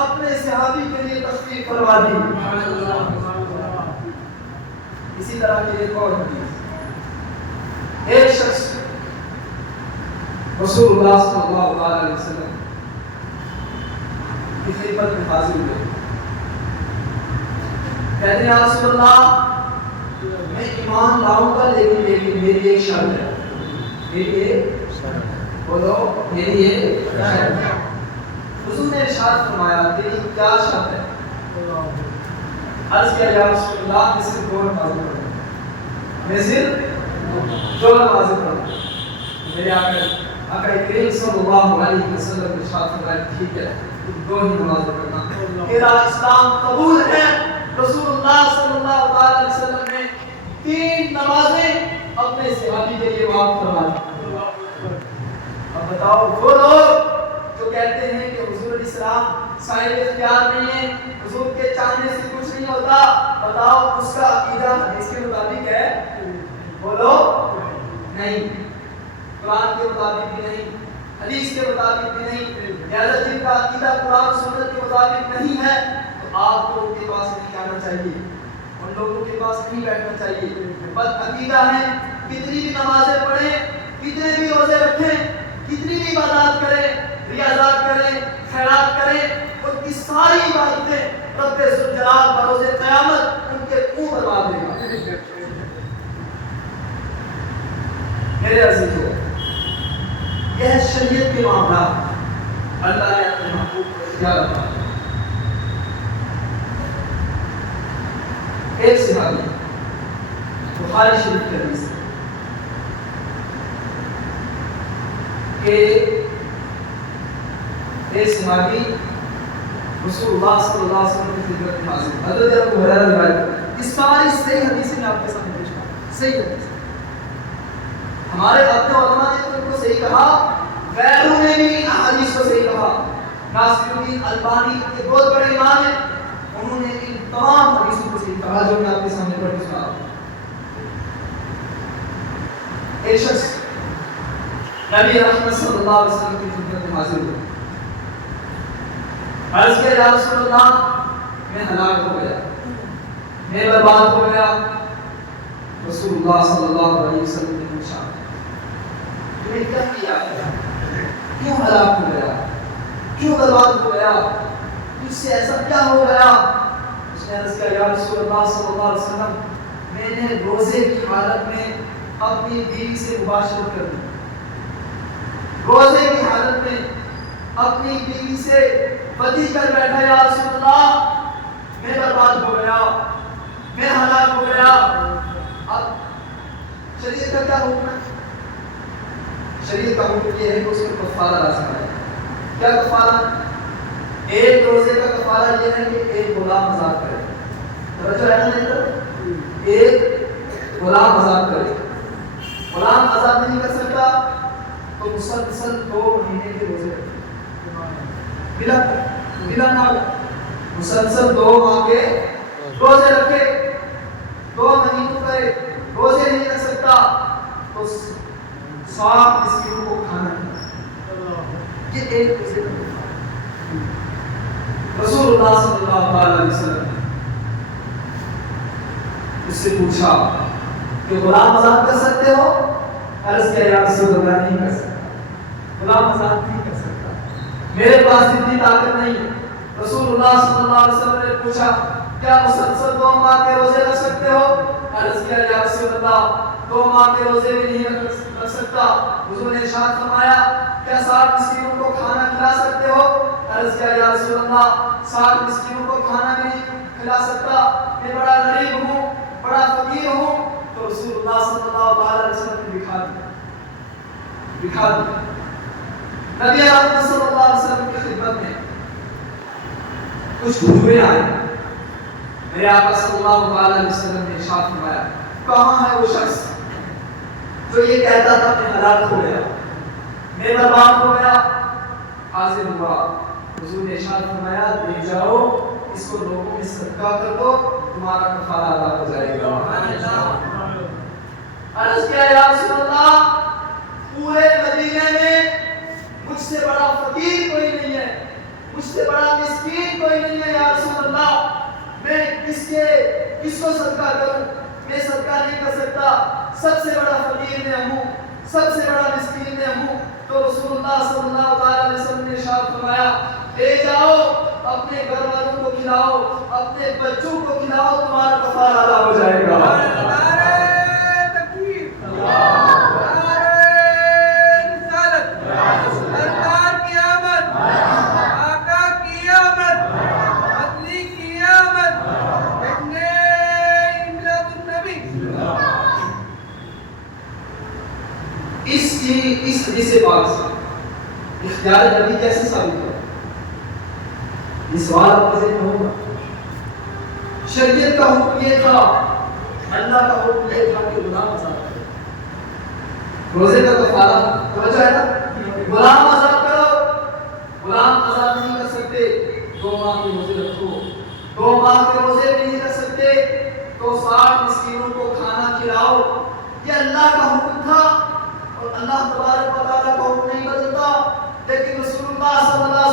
اپنے صحابی کے لیے تخفیف فرما دی. اسی طرح کی ایک اور حدیث، ایک شخص رسول اللہ صلی اللہ علیہ وسلم کی خدمت میں حاضر ہوئے. کہتے ہیں یا رسول اللہ میں ایمان لاؤں گا لیکن میری ایک شرط ہے. میری ایک بولو میری ایک شرط ہے. حضور نے ارشاد فرمایا تیری کیا شرط ہے؟ عرض کیا یا رسول اللہ میں صرف 2 نمازیں پڑھوں، میں صرف 2 نمازیں پڑھوں. میرے آقا کریم صلی اللہ علیہ وسلم نے ارشاد فرمایا ٹھیک ہے 2 ہی نمازیں پڑھنا، تیرا اسلام قبول ہے. رسول اللہ صلی اللہ علیہ وسلم نے 3 نمازیں اپنے صحابی کے لیے معاف فرما دی. اب بتاؤ وہ لوگ جو کہتے ہیں کہ حضور علیہ السلام صاحب اختیار نہیں ہے، حضور کے چاہنے سے کچھ نہیں ہوتا، بتاؤ اس کا عقیدہ حدیث کے مطابق ہے؟ بولو نہیں، قرآن کے مطابق بھی نہیں، حدیث کے مطابق بھی نہیں. لہذا جن کا عقیدہ قرآن سنت کے مطابق نہیں ہے تو آپ کو ان کے پاس نہیں جانا چاہیے، ان لوگوں کے پاس نہیں بیٹھنا چاہیے۔ بد عقیدہ ہیں، کتنی بھی نمازیں پڑھیں، کتنے بھی روزے رکھیں، کتنی بھی عبادات کریں، ریاضات کریں، خیرات کریں، ان کی ساری عبادتیں رب ذوالجلال بروز قیامت ان کے منہ پر مار دے گا۔ میرے عزیزو، یہ ہے شریعت کے معاملات، اللہ نے اپنے محبوب کو اختیار رکھا۔ ایک صحابی بخاری شریف کی حدیث ہے کہ ایک صحابی رسول اللہ صلی اللہ علیہ وسلم کی خدمت میں حاضر، حضرت ابو ہریرہ روایت، اس ساری صحیح حدیث میں آپ کے سامنے پیش کرتا، صحیح حدیث۔ ہمارے اپنے علماء نے تو ان کو صحیح کہا، غیروں نے بھی ان حدیث کو صحیح کہا۔ ناصر الدین البانی کے بہت بڑے امام ہیں، انہوں نے ان تمام حدیثوں کو صحیح کہا جو میں آپ کے سامنے پڑھ کے سنا رہا ہوں۔ ایک شخص نبی رحمت صلی اللہ علیہ وسلم کی خدمت میں حاضر ہوا، عرض کیا یا رسول اللہ میں ہلاک ہو گیا، میں برباد ہو گیا۔ رسول اللہ صلی اللہ علیہ وسلم نے پوچھا تمہیں کیا کیا ہے؟ کیوں ہلاک ہو گیا؟ کیوں برباد ہو گیا؟ تجھ سے ایسا کیا ہو گیا؟ اس نے عرض کیا یا رسول اللہ صلی اللہ علیہ وسلم میں نے روزے کی حالت میں اپنی بیوی سے مباشرت کر دی، روزے کی حالت میں اپنی بیوی سے بدی کر بیٹھا، یا رسول اللہ میں برباد ہو گیا، میں ہلاک ہو گیا۔ اب شریعت کا کیا حکم ہے؟ شریعت کا حکم یہ ہے کہ اس کو کفارہ لازم ہے۔ کیا کفارہ؟ ایک روزے کا کفارہ یہ ہے کہ ایک غلام آزاد کرے، توجہ ہے نا نہیں تو ایک غلام آزاد کرے۔ غلام آزاد نہیں کر سکتا تو مسلسل 2 مہینے کے روزے رکھے، بلا نال مسلسل 2 ماہ کے روزے رکھے، 2 مہینوں کے روزے نہیں رکھ سکتا تو 7 مسکینوں کو کھانا ہے۔ یہ ایک روزے کا رسول اللہ صلی اللہ علیہ وسلم نے اس سے پوچھا کہ غلام آزاد کر سکتے ہو؟ عرض کیا یا رسول اللہ نہیں کر سکتا، غلام آزاد نہیں کر سکتا، میرے پاس اتنی طاقت نہیں ہے۔ رسول اللہ صلی اللہ علیہ وسلم نے پوچھا کیا مسلسل 2 ماہ کے روزے رکھ سکتے ہو؟ عرض کیا یا رسول اللہ 2 ماہ کے روزے بھی نہیں رکھ سکتا۔ حضور نے ارشاد فرمایا کیا 60 مسکینوں کو کھانا کھلا سکتے ہو؟ عرض کیا یا رسول اللہ 60 مسکینوں کو کھانا بھی نہیں کھلا سکتا، میں بڑا غریب ہوں، بڑا فقیر ہوں۔ تو رسول اللہ صلی اللہ علیہ وسلم نے دکھا دیا۔ نبی اکرم صلی اللہ علیہ وسلم کی خدمت میں کچھ بھوئے آئے، میرے آقا صلی اللہ علیہ وسلم نے ارشاد فرمایا کہاں ہے وہ شخص جو یہ کہتا تھا کہ ہلاک ہو گیا، میں برباد ہو گیا؟ حاضر ہوا، حضور نے ارشاد فرمایا لے جاؤ اس کو لوگوں میں صدقہ کر دو، تمہارا کفارہ ادا ہو جائے گا۔ عرض کیا یا رسول اللہ پورے مدینے میں مجھ سے بڑا فقیر کوئی نہیں ہے، مجھ سے بڑا مسکین کوئی نہیں ہے یا رسول اللہ، میں کس کو صدقہ کروں؟ میں صدقہ نہیں کر سکتا، سب سے بڑا فقیر میں ہوں، سب سے بڑا مسکین میں ہوں۔ تو رسول اللہ صلی اللہ علیہ وسلم نے ارشاد فرمایا لے جاؤ اپنے گھر والوں کو کھلاؤ، اپنے بچوں کو کھلاؤ، تمہارا کفارہ ادا ہو جائے گا۔ اس حدیث پاک سے اختیار نبی کیسے ثابت ہوا؟ یہ سوال آپ کے ذہن میں ہوگا۔ شریعت کا حکم یہ تھا، اللہ کا حکم یہ تھا کہ غلام آزاد کرو، روزے کا کفارہ توجہ ہے نا، غلام آزاد کرو۔ غلام آزاد نہیں کر سکتے 2 ماہ کے روزے رکھو، 2 ماہ کے روزے بھی نہیں رکھ سکتے تو 60 مسکینوں کو کھانا کھلاؤ۔ یہ اللہ کا حکم تھا اور اللہ تبارک و تعالیٰ کا حکم نہیں بدلتا، لیکن رسول اللہ صلی اللہ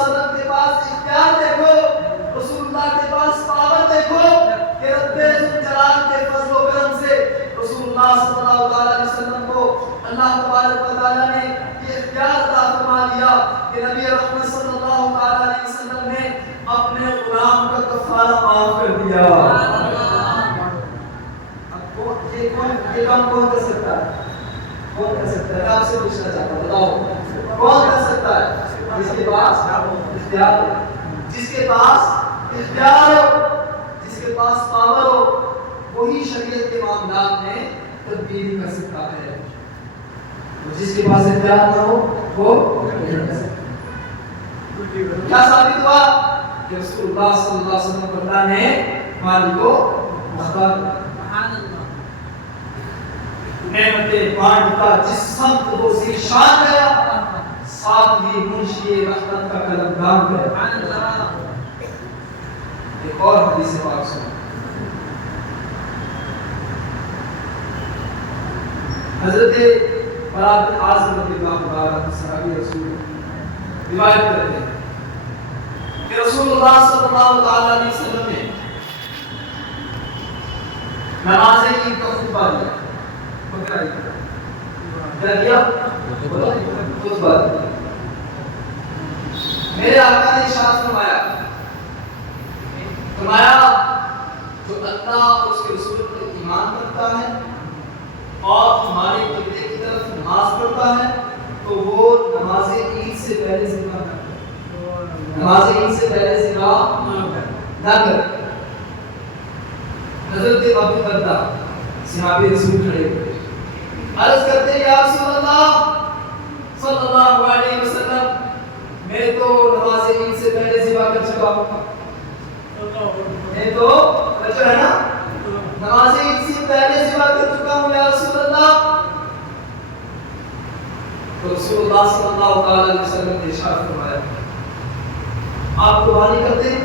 کیا؟ یہ کام کون کر سکتا ہے؟ کون کر سکتا ہے؟ میں آپ سے پوچھنا چاہتا ہوں، بتاؤ کون کر سکتا ہے؟ جس کے پاس اختیار ہو، جس کے پاس اختیار ہو، جس کے پاس پاور ہو، وہی شریعت کے معاملات میں تبدیلی کر سکتا ہے. جس کے پاس اختیار نہ ہو وہ نہیں کر سکتا. کیا ثابت ہوا کہ رسول اللہ صلی اللہ علیہ وسلم کو اللہ نے مالک کو مختار نعمتیں بانٹتا، جس سمت وہ ذیشان گیا ساتھ ہی منشی رحمت کا قلمدان گیا. ایک اور حدیث پاک سنو. حضرت برا بن عازب رضی اللہ عنہ صحابی رسول روایت کرتے ہیں کہ رسول اللہ صلی اللہ علیہ وسلم نے نماز عید کا خطبہ دیا. کیا کیا؟ خطبہ دیا. میرے آقا نے ارشاد فرمایا جو اللہ اور اس کے رسول پر ایمان رکھتا ہے اور ہمارے قبلے کی طرف نماز پڑھتا ہے تو وہ نماز عید سے پہلے ذبح نہ کرے. نماز عید سے پہلے ذبح نہ کرے. حضرت ابو درداء صحابی رسول کھڑے ہوئے عرض کرتے ہیں یا رسول اللہ صلی اللہ علیہ وسلم میں تو نماز عید سے پہلے ذبح کر چکا ہوں. میں تو بچہ ہے نا نماز عید سے پہلے ذبح کر چکا ہوں یا رسول اللہ. تو رسول اللہ صلی اللہ علیہ وسلم نے ارشاد فرمایا آپ قربانی کرتے ہیں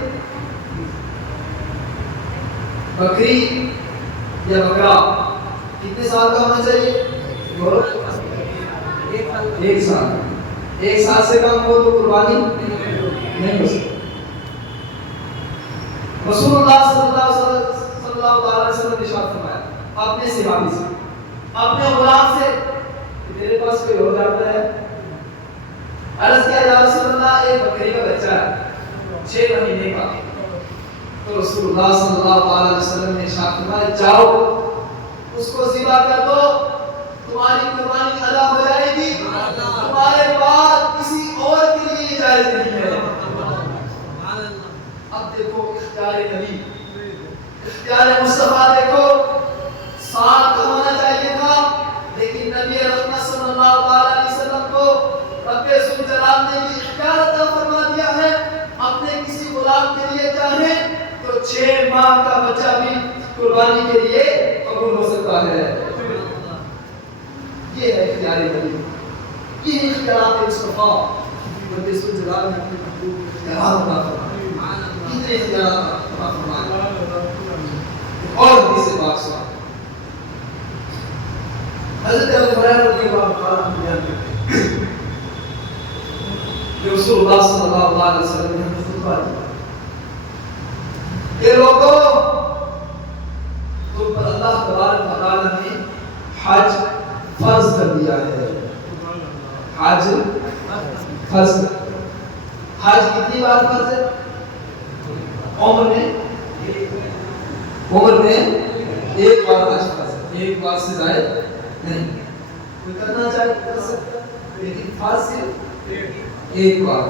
بکری یا بکرا کتنے سال کا ہونا چاہیے؟ ایک سال. ایک سال سے کم ہو تو قربانی نہیں ہو سکتی. رسول اللہ صلی اللہ علیہ وسلم نے ارشاد فرمایا اپنے صحابی سے اپنے غلام سے میرے پاس کوئی اور جاتا ہے. عرض کیا یا رسول اللہ ایک بکری کا بچہ ہے 6 مہینے کا. تو رسول اللہ صلی اللہ علیہ وسلم نے ارشاد فرمایا جاؤ اس کو ذبح کر دو تمہاری قربانی ادا ہو جائے گی. تمہارے بعد کسی اور کے لیے جائز نہیں ہے. اب دیکھو اختیار نبی اختیار مصطفیٰ دیکھو ساتھ کا ہونا چاہیے تھا لیکن نبی رحمت صلی اللہ علیہ وسلم کو رب ذوالجلال نے بھی اختیار عطا فرما دیا ہے. اپنے کسی غلام کے لیے چاہے تو 6 ماہ کا بچہ بھی قربانی کے لیے قبول ہو سکتا ہے. یہ ہے اختیار نبی. یہ اختیارات مصطفیٰ رب ذوالجلال نے اپنے محبوب کو اختیارات عطا فرمائے. کتنے اختیارات عطا فرمائے. اور حدیث پاک سنا حضرت ابو ہریرہ رضی اللہ عنہ بیان کرتے ہیں کہ رسول اللہ صلی اللہ علیہ وسلم نے خطبہ دیا کہ لوگوں تم پر اللہ تبارک و تعالی نے حج فرض کر دیا ہے. حج فرض. حج کتنی بار فرض ہے؟ عمر میں ایک بار حج فرض ہے. ایک بار سے زائد نہیں. کوئی کرنا چاہے کر سکتا لیکن فرض صرف ایک بار.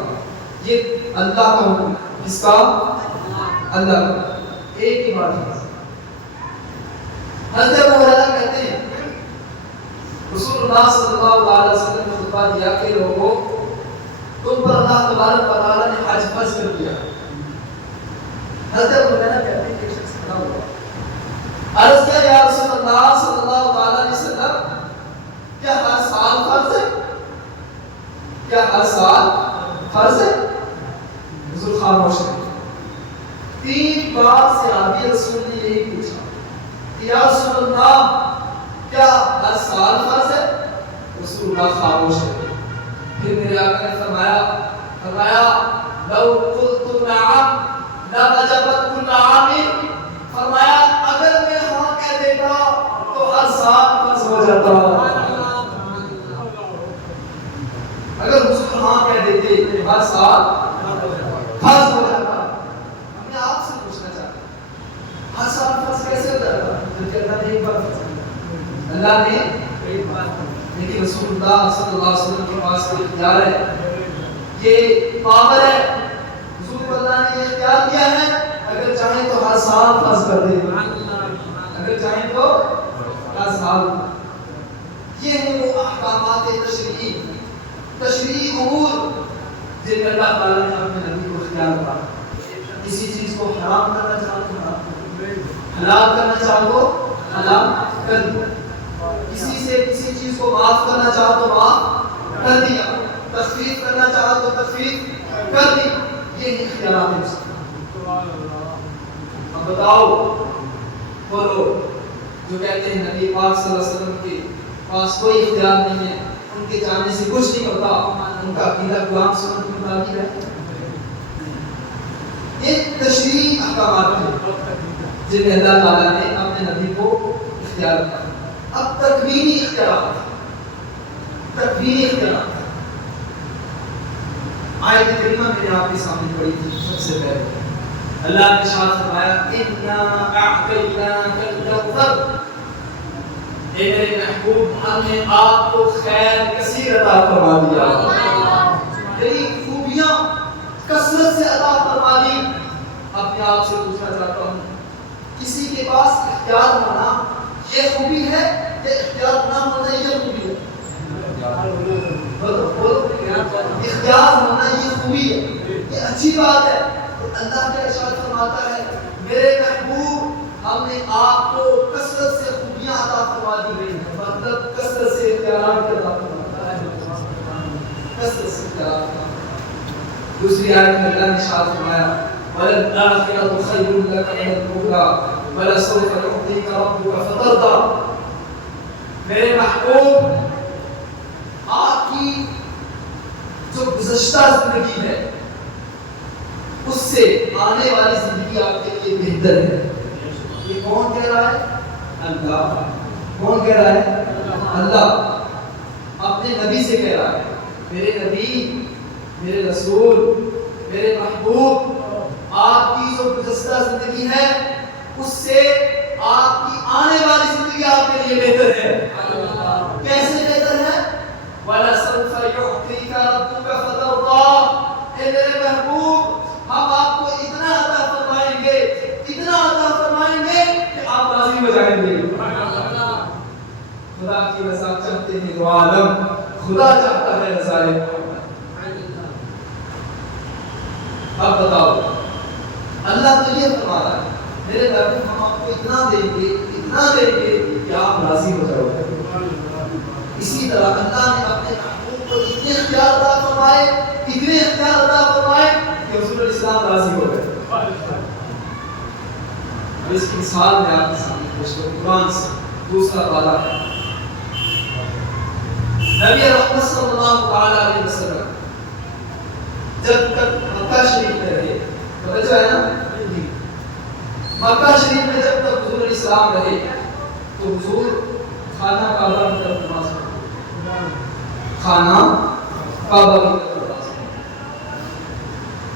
یہ اللہ کا حکم ہے. کس کا؟ اللہ کا. ایک ہی بار فرض. حضرت ابو ہریرہ کہتے ہیں رسول اللہ صلی اللہ علیہ وسلم نے خطبہ دیا کہ لوگوں تم پر اللہ تبارک و تعالی نے حج فرض کر دیا. حضرت ابو ہریرہ کہتے ہیں کہ ایک شخص کھڑا ہوا عرض کیا یا رسول اللہ صلی اللہ علیہ وسلم کیا ہر سال فرض ہے؟ کیا ہر سال فرض ہے؟ حضور خاموش ہے. 3 بار صحابی رسول نے یہی پوچھا کہ یا رسول اللہ کیا ہر سال فرض ہے؟ رسول اللہ خاموش ہے. پھر میرے آقا نے فرمایا لو قلت نعم لوجبت كل عام. فرمایا اگر میں ہاں کہہ دیتا تو ہر سال فرض ہو جاتا. اگر حضور ہاں کہہ دیتے تو ہر سال فرض ہو جاتا. ہمیں آپ سے پوچھنا چاہتے ہیں بلکہ اللہ نے ایک بار فرمایا، اللہ نے ایک بار فرمایا، لیکن رسول اللہ صلی اللہ علیہ وسلم کے پاس یہ اختیار ہے، یہ پاور ہے، رسول اللہ نے یہ اختیار دیا ہے، اگر چاہیں تو ہر سال فرض کر دیں، اگر چاہیں تو ہر سال۔ یہ ہیں وہ احکامات تشریعی امور جن میں اللہ تعالیٰ نے اپنے نبی کو اختیار دیا۔ کسی چیز کو حرام کرنا چاہو تو حرام، حلال کرنا چاہو تو حلال کر دیا، کسی سے کسی چیز کو معاف کرنا چاہو تو معاف کر دیا، تخفیف کرنا چاہو تو تخفیف کر دی۔ یہ اختیارات ہیں۔ اب بتاؤ وہ لوگ جو کہتے ہیں نبی پاک صلی اللہ علیہ وسلم کے پاس کوئی اختیار نہیں ہے، ان کے جانے سے کچھ نہیں ہوتا، ان کا عقیدہ قرآن سنت کے مطابق ہے۔ یہ تشریعی احکامات ہیں جن میں اللہ تعالیٰ نے اپنے نبی کو اختیار دیا۔ اب تکوینی اختیارات، تکوینی اختیارات، آیت کریمہ میں نے آپ کے سامنے پڑھی تھی سب سے پہلے، اللہ نے ارشاد فرمایا اِنَّا أَعْطَيْنَاكَ الْكَوْثَرَ، اے میرے محبوب ہم نے آپ کو خیر کثیر عطا فرما دیا، تیری خوبیاں کثرت سے عطا فرما دی۔ اپنے آپ سے پوچھنا چاہتا ہوں، کسی کے پاس اختیار ہونا یہ خوبی ہے یا اختیار نہ ہونا یہ خوبی ہے؟ اختیار ہونا یہ خوبی ہے، یہ اچھی بات ہے۔ اللہ کا ارشاد فرماتا ہے میرے محبوب ہم نے آپ کو کثرت سے خوبیاں عطا فرما دی، مطلب کثرت سے اختیارات عطا فرما دی، کثرت سے اختیارات۔ دوسری آیت میں اللہ نے ارشاد فرمایا وَلَلْآخِرَةُ خَيْرٌ لَكَ مِنَ الْأُولَىٰ وَلَسَوْفَ يُعْطِيكَ رَبُّكَ فَتَرْضَىٰ، میرے محبوب آپ کی جو گزشتہ زندگی ہے اس سے آنے والی زندگی آپ کے لیے بہتر ہے۔ یہ کون کہہ رہا ہے؟ اللہ۔ کون کہہ رہا ہے؟ اللہ اپنے نبی سے کہہ رہا ہے میرے نبی، میرے رسول، میرے محبوب، آپ کی جو گزشتہ زندگی ہے اس سے آپ کی آنے والی زندگی آپ کے لیے بہتر ہے۔ کیسے بہتر ہے؟ وَلَسَوْفَ يُعْطِيكَ رَبُّكَ فَتَرْضَىٰ، اے میرے محبوب ہم آپ کو اتنا عطا فرمائیں گے، اتنا عطا فرمائیں گے کہ آپ راضی ہو جائیں گے۔ خدا کی رضا چاہتے ہیں دو عالم، خدا چاہتا ہے رضا محمد۔ اب بتاؤ اللہ تو یہ فرما رہا ہے میرے محبوب ہم آپ کو اتنا دیں گے، اتنا دیں گے کہ آپ راضی ہو جاؤ گے۔ اسی طرح اللہ نے اپنے محبوب کو اتنے اختیار عطا فرمائے، اتنے اختیار عطا فرمائے کہ رسول الاسلام راضی ہو گئے۔ اس کی مثال میں آپ کے سامنے پیش کروں قرآن سے، دوسرا والا ہے نبی رحمت صلی اللہ علیہ وسلم جب تک مکہ شریف میں رہے، توجہ ہے نا، مکہ شریف میں جب تک حضور الاسلام رہے تو حضور خانہ کعبہ کی طرف نماز پڑھتے، خانہ کعبہ کی طرف نماز پڑھتے۔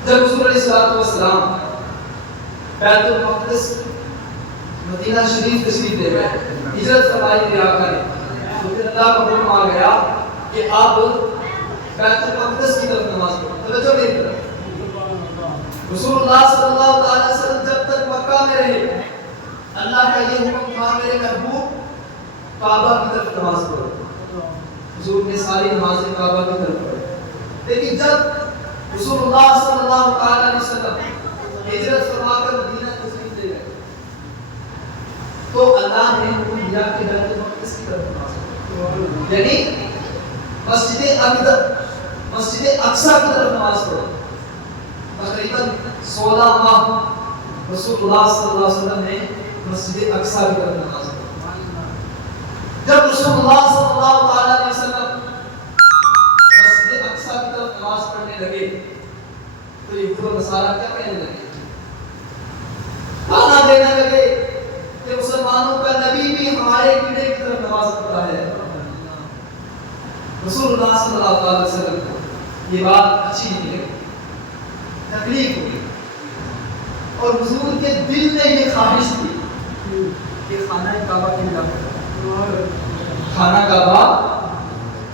جب حضور علیہ السلام بیت المقدس مدینہ شریف تشریف لے گئے، ہجرت فرمائی میرے آقا نے، تو پھر اللہ کا حکم آ گیا کہ آپ بیت المقدس کی طرف نماز پڑھیں۔ توجہ میری طرف، رسول اللہ صلی اللہ علیہ وسلم جب تک مکہ میں رہے اللہ کا یہ حکم تھا میرے محبوب کعبہ کی طرف نماز پڑھو۔ حضور نے ساری نمازیں کعبہ کی طرف پڑھی، لیکن جب رسول اللہ صلی اللہ علیہ وسلم ہجرت فرما کر مدینہ تشریف لے گئے تو اللہ نے حکم دیا کہ بیت المقدس کی طرف نماز پڑھو، یعنی مسجد اقصی کی طرف نماز پڑھو۔ تقریباً 16 ماہ رسول اللہ صلی اللہ علیہ وسلم نے مسجد اقصی کی طرف نماز پڑھی۔ جب رسول اللہ صلی اللہ علیہ وسلم مسجد اقصی کی طرف نماز پڑھنے لگے تو یہود و نصارہ کیا کہنے لگے؟ تانا دینے لگے کہ مسلمانوں کا نبی بھی ہمارے قبلے کی طرف نماز پڑھتا ہے۔ رسول اللہ صلی اللہ علیہ وسلم کو یہ بات اچھی نہیں لگی، تکلیف ہوئی، اور حضور کے دل میں یہ خواہش تھی کہ خانہ کعبہ قبلہ ہو جائے، خانہ کعبہ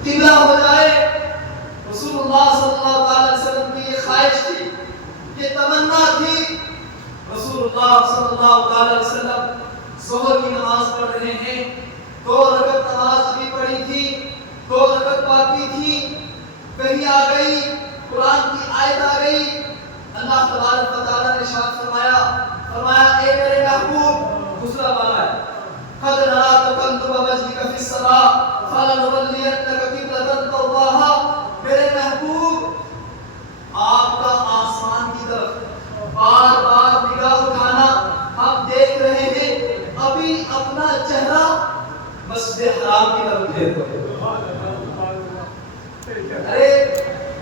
قبلہ ہو جائے۔ رسول اللہ صلی اللہ علیہ وسلم کی یہ خواہش تھی، یہ تمنا تھی۔ رسول اللہ صلی اللہ علیہ وسلم ظہر کی نماز پڑھ رہے ہیں، 2 رکعت نماز ابھی پڑھی تھی، 2 رکعت باقی تھی، کہیں آ گئی، قرآن کی آیت آ گئی، اللہ تبارک و تعالیٰ نے ارشاد فرمایا اے میرے محبوب، دوسرا والا ہے، قد نرى تقلب وجهك في السماء فلنولينك قبلة ترضاها، میرے محبوب آپ کا آسمان کی طرف بار بار نگاہ اٹھانا ہم دیکھ رہے ہیں، ابھی اپنا چہرہ مسجد حرام کی طرف پھیرو۔ ارے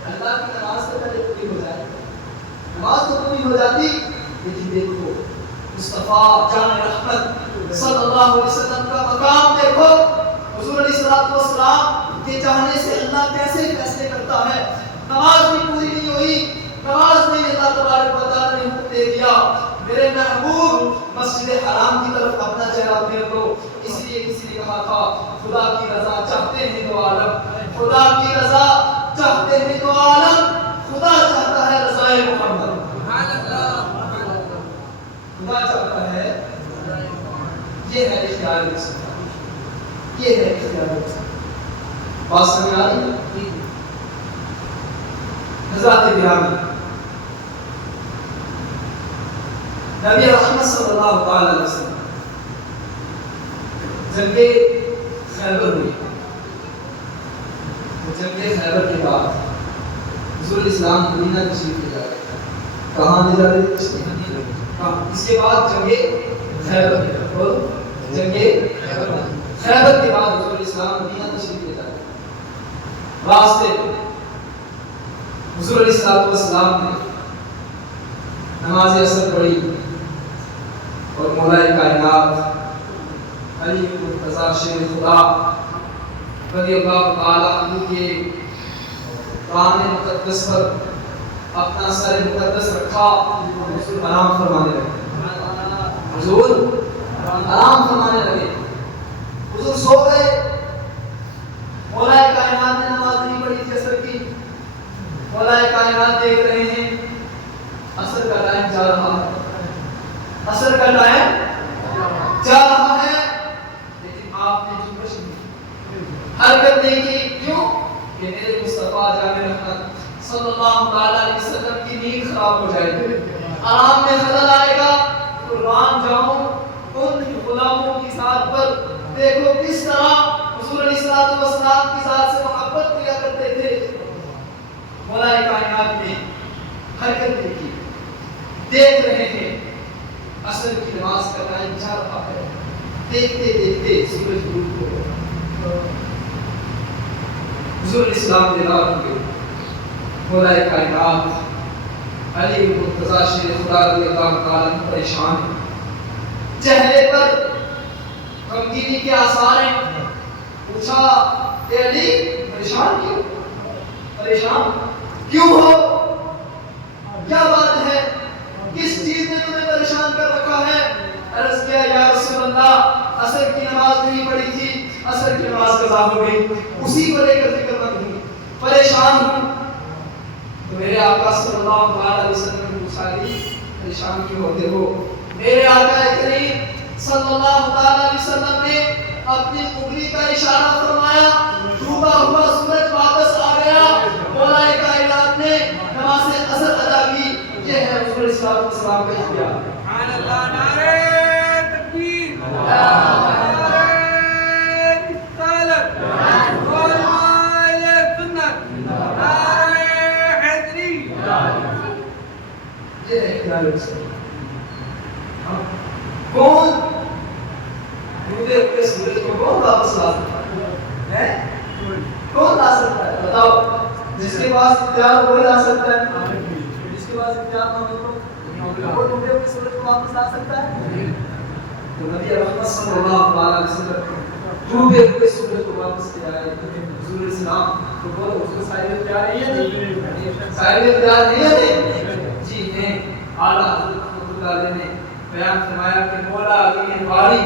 اللہ کی نماز سے پہلے پوری ہو جائے، نماز تو پوری ہو جاتی، لیکن دیکھو مصطفیٰ جان رحمت صلی اللہ علیہ وسلم کا مقام دیکھو، حضور علیہ السلام کے چاہنے سے اللہ کیسے فیصلے کرتا ہے۔ نماز بھی پوری نہیں ہوئی، نماز میں اللہ تبارک و تعالیٰ نے حکم دے دیا میرے محبوب مسجد حرام کی طرف اپنا چہرہ پھیر دو۔ اس لیے کسی نے کہا تھا خدا کی رضا چاہتے ہیں تو عالم، خدا کی رضا چاہتے ہیں تو عالم، خدا چاہتا ہے رضائے محمد، خدا چاہتا ہے، یہ ہے اختیار رسول، یہ ہے اختیار رسول۔ بات سمجھ آ رہی ہے؟ حضرات گرامی، نبی رحمت صلی اللہ علیہ وسلم جنگ خیبر ہوئی، جنگ خیبر کے بعد حضور اسلام مدینہ تشریف لے جاتے ہیں، کہاں لے جاتے ہیں؟ اس کے بعد جنگ خیبر، اور جنگ خیبر کے بعد حضور اسلام مدینہ تشریف لے جاتے ہیں۔ راستے حضور علیہ السلام نے نماز عصر پڑھی اور مولا کائنات علی مرتضیٰ شیر خدا رضی اللہ تعالیٰ عنہ کے قرآن مقدس پر اپنا سر مقدس رکھا، حضور آرام فرمانے لگے، حضور آرام فرمانے لگے، حضور سو گئے۔ مولا کائنات نے نماز نہیں پڑھی تھی عصر کی، مولا کائنات دیکھ رہے ہیں عصر کا ٹائم جا رہا ہے، عصر کا ٹائم جا رہا ہے، لیکن آپ نے جنبش نہیں، حرکت نہیں کی، کیوں؟ کہ میرے مصطفیٰ جان رحمت صلی اللہ علیہ وسلم کی نیند خراب ہو جائے گی، آرام میں خلل آئے گا، قربان جاؤں ان غلاموں کی ذات پر۔ دیکھو کس طرح حضور علیہ السلام کی ذات سے محبت کیا کرتے تھے۔ مولا کائنات نے حرکت نہیں کی، دیکھ رہے ہیں عصر کی نماز کا ٹائم جا رہا ہے، دیکھتے دیکھتے سورج غروب ہو، حضور اسلام نے رات ہوئے، مولا کائنات علی مرتضیٰ شیر خدا رضی اللہ تعالیٰ عنہ پریشان ہیں، چہرے پر غمگینی کے آثار ہیں۔ پوچھا اے علی پریشان کیوں؟ پریشان کیوں ہو؟ کیا بات ہے؟ کس چیز نے تمہیں پریشان کر رکھا ہے؟ عرض کیا یا رسول اللہ عصر کی نماز نہیں پڑھی تھی، عصر کی نماز قضا ہو گئی، اسی کو لے کر فکر مند ہوں، پریشان ہوں۔ تو میرے آقا صلی اللہ علیہ وسلم نے پوچھا پریشان کیوں ہوتے ہو؟ میرے آقا کریم صلی اللہ علیہ وسلم نے اپنی انگلی کا اشارہ فرمایا، ڈوبا ہوا سورج واپس آ گیا، مولا کائنات نے نماز عصر ادا کی۔ یہ ہے حضور السلام کا اختیار۔ سبحان اللہ، نعرہ تکبیر، نعرہ رسالت، علماء سنت، نعرہ حیدری۔ یہ ہے اختیار رسول۔ کون ڈوبے ہوئے سورج کو کون واپس لا سکتا ہے؟ کون لا سکتا ہے؟ بتاؤ، جس کے پاس اختیار وہی لا سکتا ہے، جس کے پاس اختیار نہ ہو تو وہ ڈوبے ہوئے سورج کو واپس لا سکتا ہے؟ تو نبی رحمت صلی اللہ علیہ وسلم ڈوبے ہوئے سورج کو واپس لے آئے، حضور اسلام تو بولو اس کو صاحب اختیار نہیں ہے، صاحب اختیار نہیں ہے؟ جی ہیں۔ اعلیٰ حضرت رحمۃ اللہ علیہ نے بیان فرمایا کہ مولا علی باری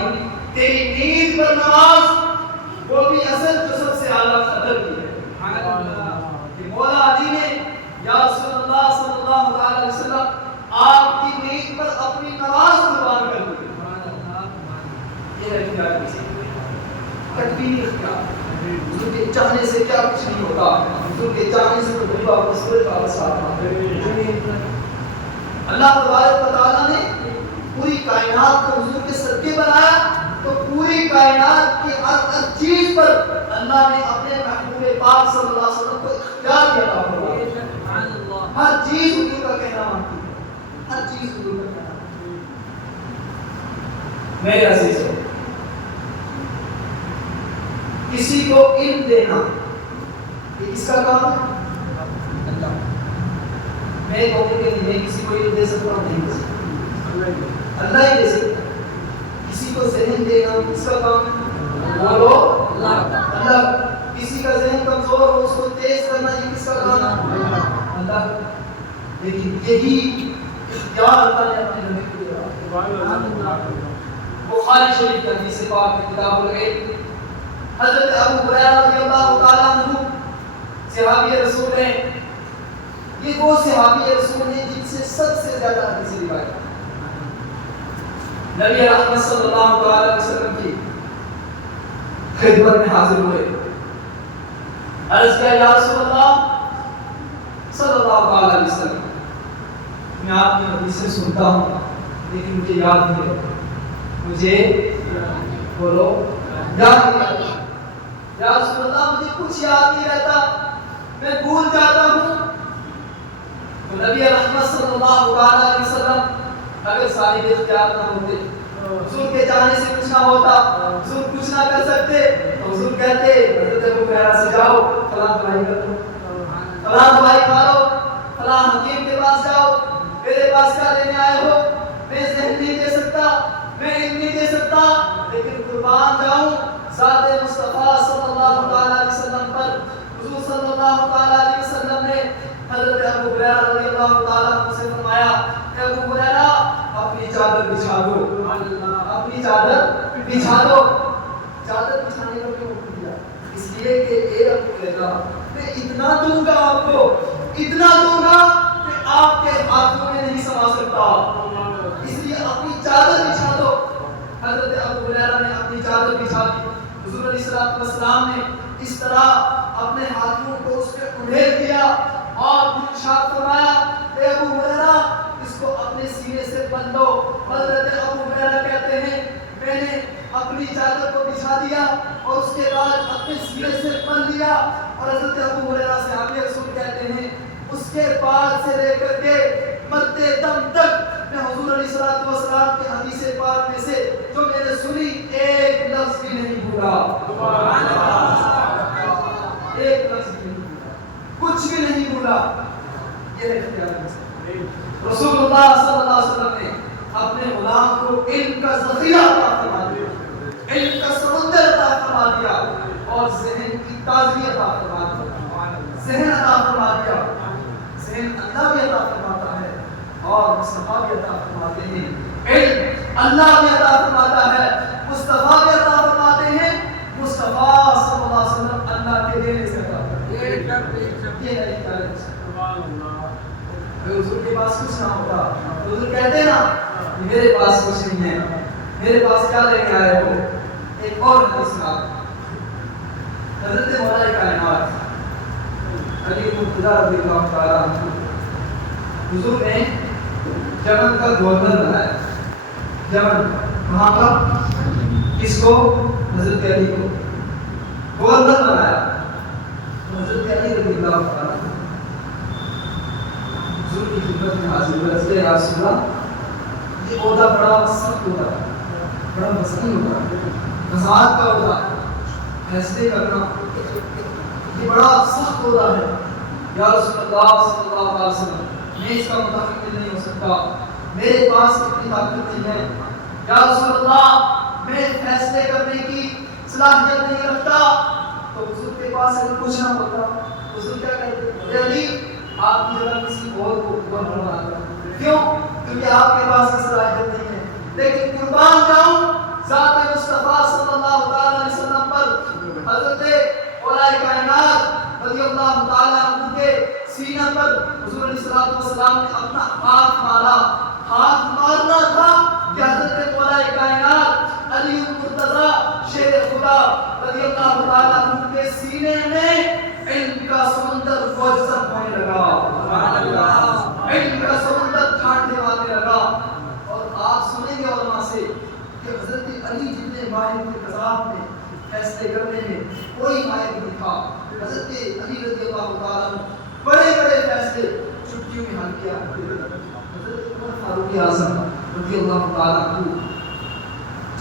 تیری نیند پر نماز وہ بھی اصل جو سب سے اعلیٰ قدر کی ہے. کہ مولا علی نے یا رسول اللہ صلی اللہ علیہ وسلم آپ کی نیند پر اپنی نماز قربان کر دی. یہ ہے اختیار کسی تکبیر اختیار. حضور کے چاہنے سے کیا کچھ نہیں ہوتا. حضور کے چاہنے سے تو بڑی بات مسئلہ کا وسعت ہے. اللہ تبارک و تعالیٰ نے پوری کائنات کو حضور کے صدقے بنایا تو پوری کائنات کی ہر چیز پر اللہ نے اپنے محبوب پاک صلی اللہ علیہ وسلم کو اختیار دیا تھا. ہر چیز حضور کا کہنا مانتی ہے. ہر چیز حضور کا کہنا مانتی ہے. میرے عزیزو کسی کو علم دینا یہ کس کا کام ہے؟ اللہ. میں کہوں کہ میں کسی کو علم دے سکتا ہوں؟ نہیں دے سکتا. اللہ ہی دے سکتا. کسی کو ذہن دینا کس کا کام ہے؟ بولو اللہ. کسی کا ذہن کمزور ہو اس کو تیز کرنا یہ کس کا کام ہے؟ اللہ. لیکن یہی اختیار اللہ نے اپنے نبی کو دیا. بخاری شریف کی حدیث پاک میں کتاب العلم حضرت ابو ہریرہ رضی اللہ تعالیٰ عنہ صحابی رسول ہیں. یہ وہ صحابی رسول ہیں جن سے سب سے زیادہ حدیث روایت ہے. نبی رحمت صلی اللہ علیہ وسلم کی خدمت میں حاضر ہوئے. عرض کیا یا رسول اللہ صلی اللہ علیہ وسلم میں آپ کی حدیثیں سنتا ہوں لیکن مجھے یاد نہیں رہتا. مجھے بولو یاد نہیں رہتا. یا رسول اللہ مجھے کچھ یاد نہیں رہتا میں بھول جاتا ہوں. تو نبی رحمت صلی اللہ علیہ وسلم اگر صاحب اختیار نہ ہوتے حضور کے جانے سے کچھ نہ ہوتا حضور کچھ نہ کر سکتے تو حضور کہتے حضرت ابو ہریرہ سے جاؤ فلاں دوائی کر لو فلاں دوائی کھا لو فلاں حکیم کے پاس جاؤ. میرے پاس کیا لینے آئے ہو؟ میں ذہن نہیں دے سکتا میں علم نہیں دے سکتا لیکن قربان جاؤں ذات مصطفیٰ صلی اللہ علیہ وسلم پر. حضور صلی اللہ علیہ وسلم نے حضرت ابو ہریرہ رضی اللہ تعالیٰ عنہ سے فرمایا کہ ابو ہریرہ اپنی چادر بچھا دو. اپنی چادر بچھا دو. چادر بچھانے کا کیوں حکم دیا؟ اس لیے کہ اے ابو ہریرہ میں اتنا دوں گا آپ کو اتنا دوں گا کہ آپ کے ہاتھوں میں نہیں سما سکتا. اس لیے اپنی چادر بچھا دو. حضرت ابو ہریرہ نے اپنی چادر بچھا دی. حضور علیہ الصلوۃ والسلام نے اس طرح اپنے ہاتھوں کو اس پہ اڑھیل دیا اور ارشاد فرمایا اے ابو ہریرہ اس کو اپنے سینے سے بند دو. حضرت ابو ہریرہ کہتے ہیں میں نے اپنی چادر کو بچھا دیا اور اس کے بعد اپنے سینے سے بند لیا. اور حضرت ابو ہریرہ صحابی رسول کہتے ہیں اس کے بعد سے لے کر کے مرتے دم تک میں حضور علیہ الصلوۃ والسلام کے حدیث پاک میں سے جو میں نے سنی ایک لفظ بھی نہیں بھولا. سبحان اللہ. ایک لفظ بھی نہیں بھولا کچھ بھی نہیں بھولا. یہ ہے اختیار رسول اللہ صلی اللہ علیہ وسلم نے اپنے غلام کو علم کا ذخیرہ عطا فرما دیا. علم کا سمندر عطا فرما دیا اور ذہن کی تازگی عطا فرما دیا. ذہن عطا فرما دیا. ذہن اللہ بھی عطا فرماتا ہے اور مصطفیٰ بھی عطا فرماتے ہیں. علم اللہ بھی عطا فرماتا ہے مصطفیٰ بھی عطا فرماتے ہیں. مصطفیٰ صلی اللہ علیہ وسلم اللہ کے دینے سے عطا کرتے ہیں. یہ ہے اختیار. سبحان اللہ. حضور کے پاس کچھ نہ ہوتا حضور کہتے نا میرے پاس کچھ نہیں ہے میرے پاس کیا لینے آئے ہو. ایک اور حدیث کا حضرت مولا کائنات علی مرتضیٰ رضی اللہ تعالیٰ عنہ حضور نے یمن کا گورنر بنایا. یمن وہاں کا کس کو؟ حضرت علی کو گورنر بنایا. حضرت علی رضی اللہ تعالیٰ عنہ حضور کی خدمت میں حاضر ہوئے. حضرت یا رسول اللہ یہ عہدہ بڑا سخت عہدہ ہے بڑا مسئلہ عہدہ ہے. وزارت کا عہدہ فیصلے کرنا یہ بڑا سخت عہدہ ہے. یا رسول اللہ صلی اللہ علیہ وسلم میں اس کا متحمل نہیں ہو سکتا میرے پاس اتنی طاقت نہیں ہے. یا رسول اللہ میں فیصلے کرنے کی صلاحیت نہیں رکھتا. تو حضور کے پاس اگر کچھ نہ ہوتا حضور کیا کہتے ہیں علی آپ کی جگہ کسی اور کو گورنر بنا دو. کیوں؟ کیونکہ آپ کے پاس صلاحیت نہیں ہے. لیکن قربان جاؤں ذات مصطفیٰ حضرت اولیاء کائنات رضی اللہ تعالیٰ عنہ کے سینہ پر حضور علیہ السلام نے اپنا ہاتھ مارا. ہاتھ مارنا تھا کہ حضرت اولیاء کائنات علی المرتضی شیر خدا رضی اللہ تعالیٰ عنہ کے سینے میں علم کا سمندر گوجزب ہونے لگا. سبحان اللہ. علم کا سمندر ٹھانڈنے وانے لگا. اور آپ سنیں گے علماء سے کہ حضرت علی جتنے ماہر کے قضات میں فیصلے کرنے میں کوئی ماہر نہیں تھا. حضرت علی رضی اللہ تعالیٰ عنہ بڑے بڑے فیصلے چٹکیوں میں حل کیا. حضرت عمر فاروق اعظم رضی اللہ تعالیٰ عنہ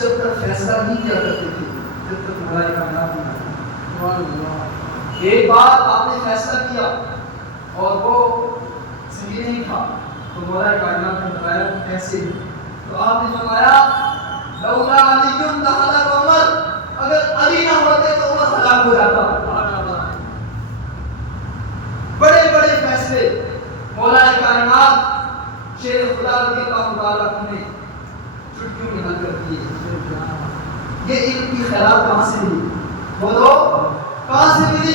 جب تک فیصلہ نہیں کیا کرتے تھے جب تک اولیاء کائنات نہیں آتے. سبحان اللہ. ایک بار آپ نے فیصلہ کیا اور وہ صحیح نہیں تھا تو مولا کائنات نے بتایا کیسے. تو آپ نے فرمایا لولا علی لہلک عمر, اگر علی نہ ہوتے تو عمر ہلاک ہو جاتا. بڑے بڑے فیصلے مولا کائنات شیر خدا رضی اللہ تعالیٰ عنہ نے چٹکیوں میں حل کر دیے. یہ علم کی خیرات کہاں سے ملی؟ بولو کہاں سے ملی؟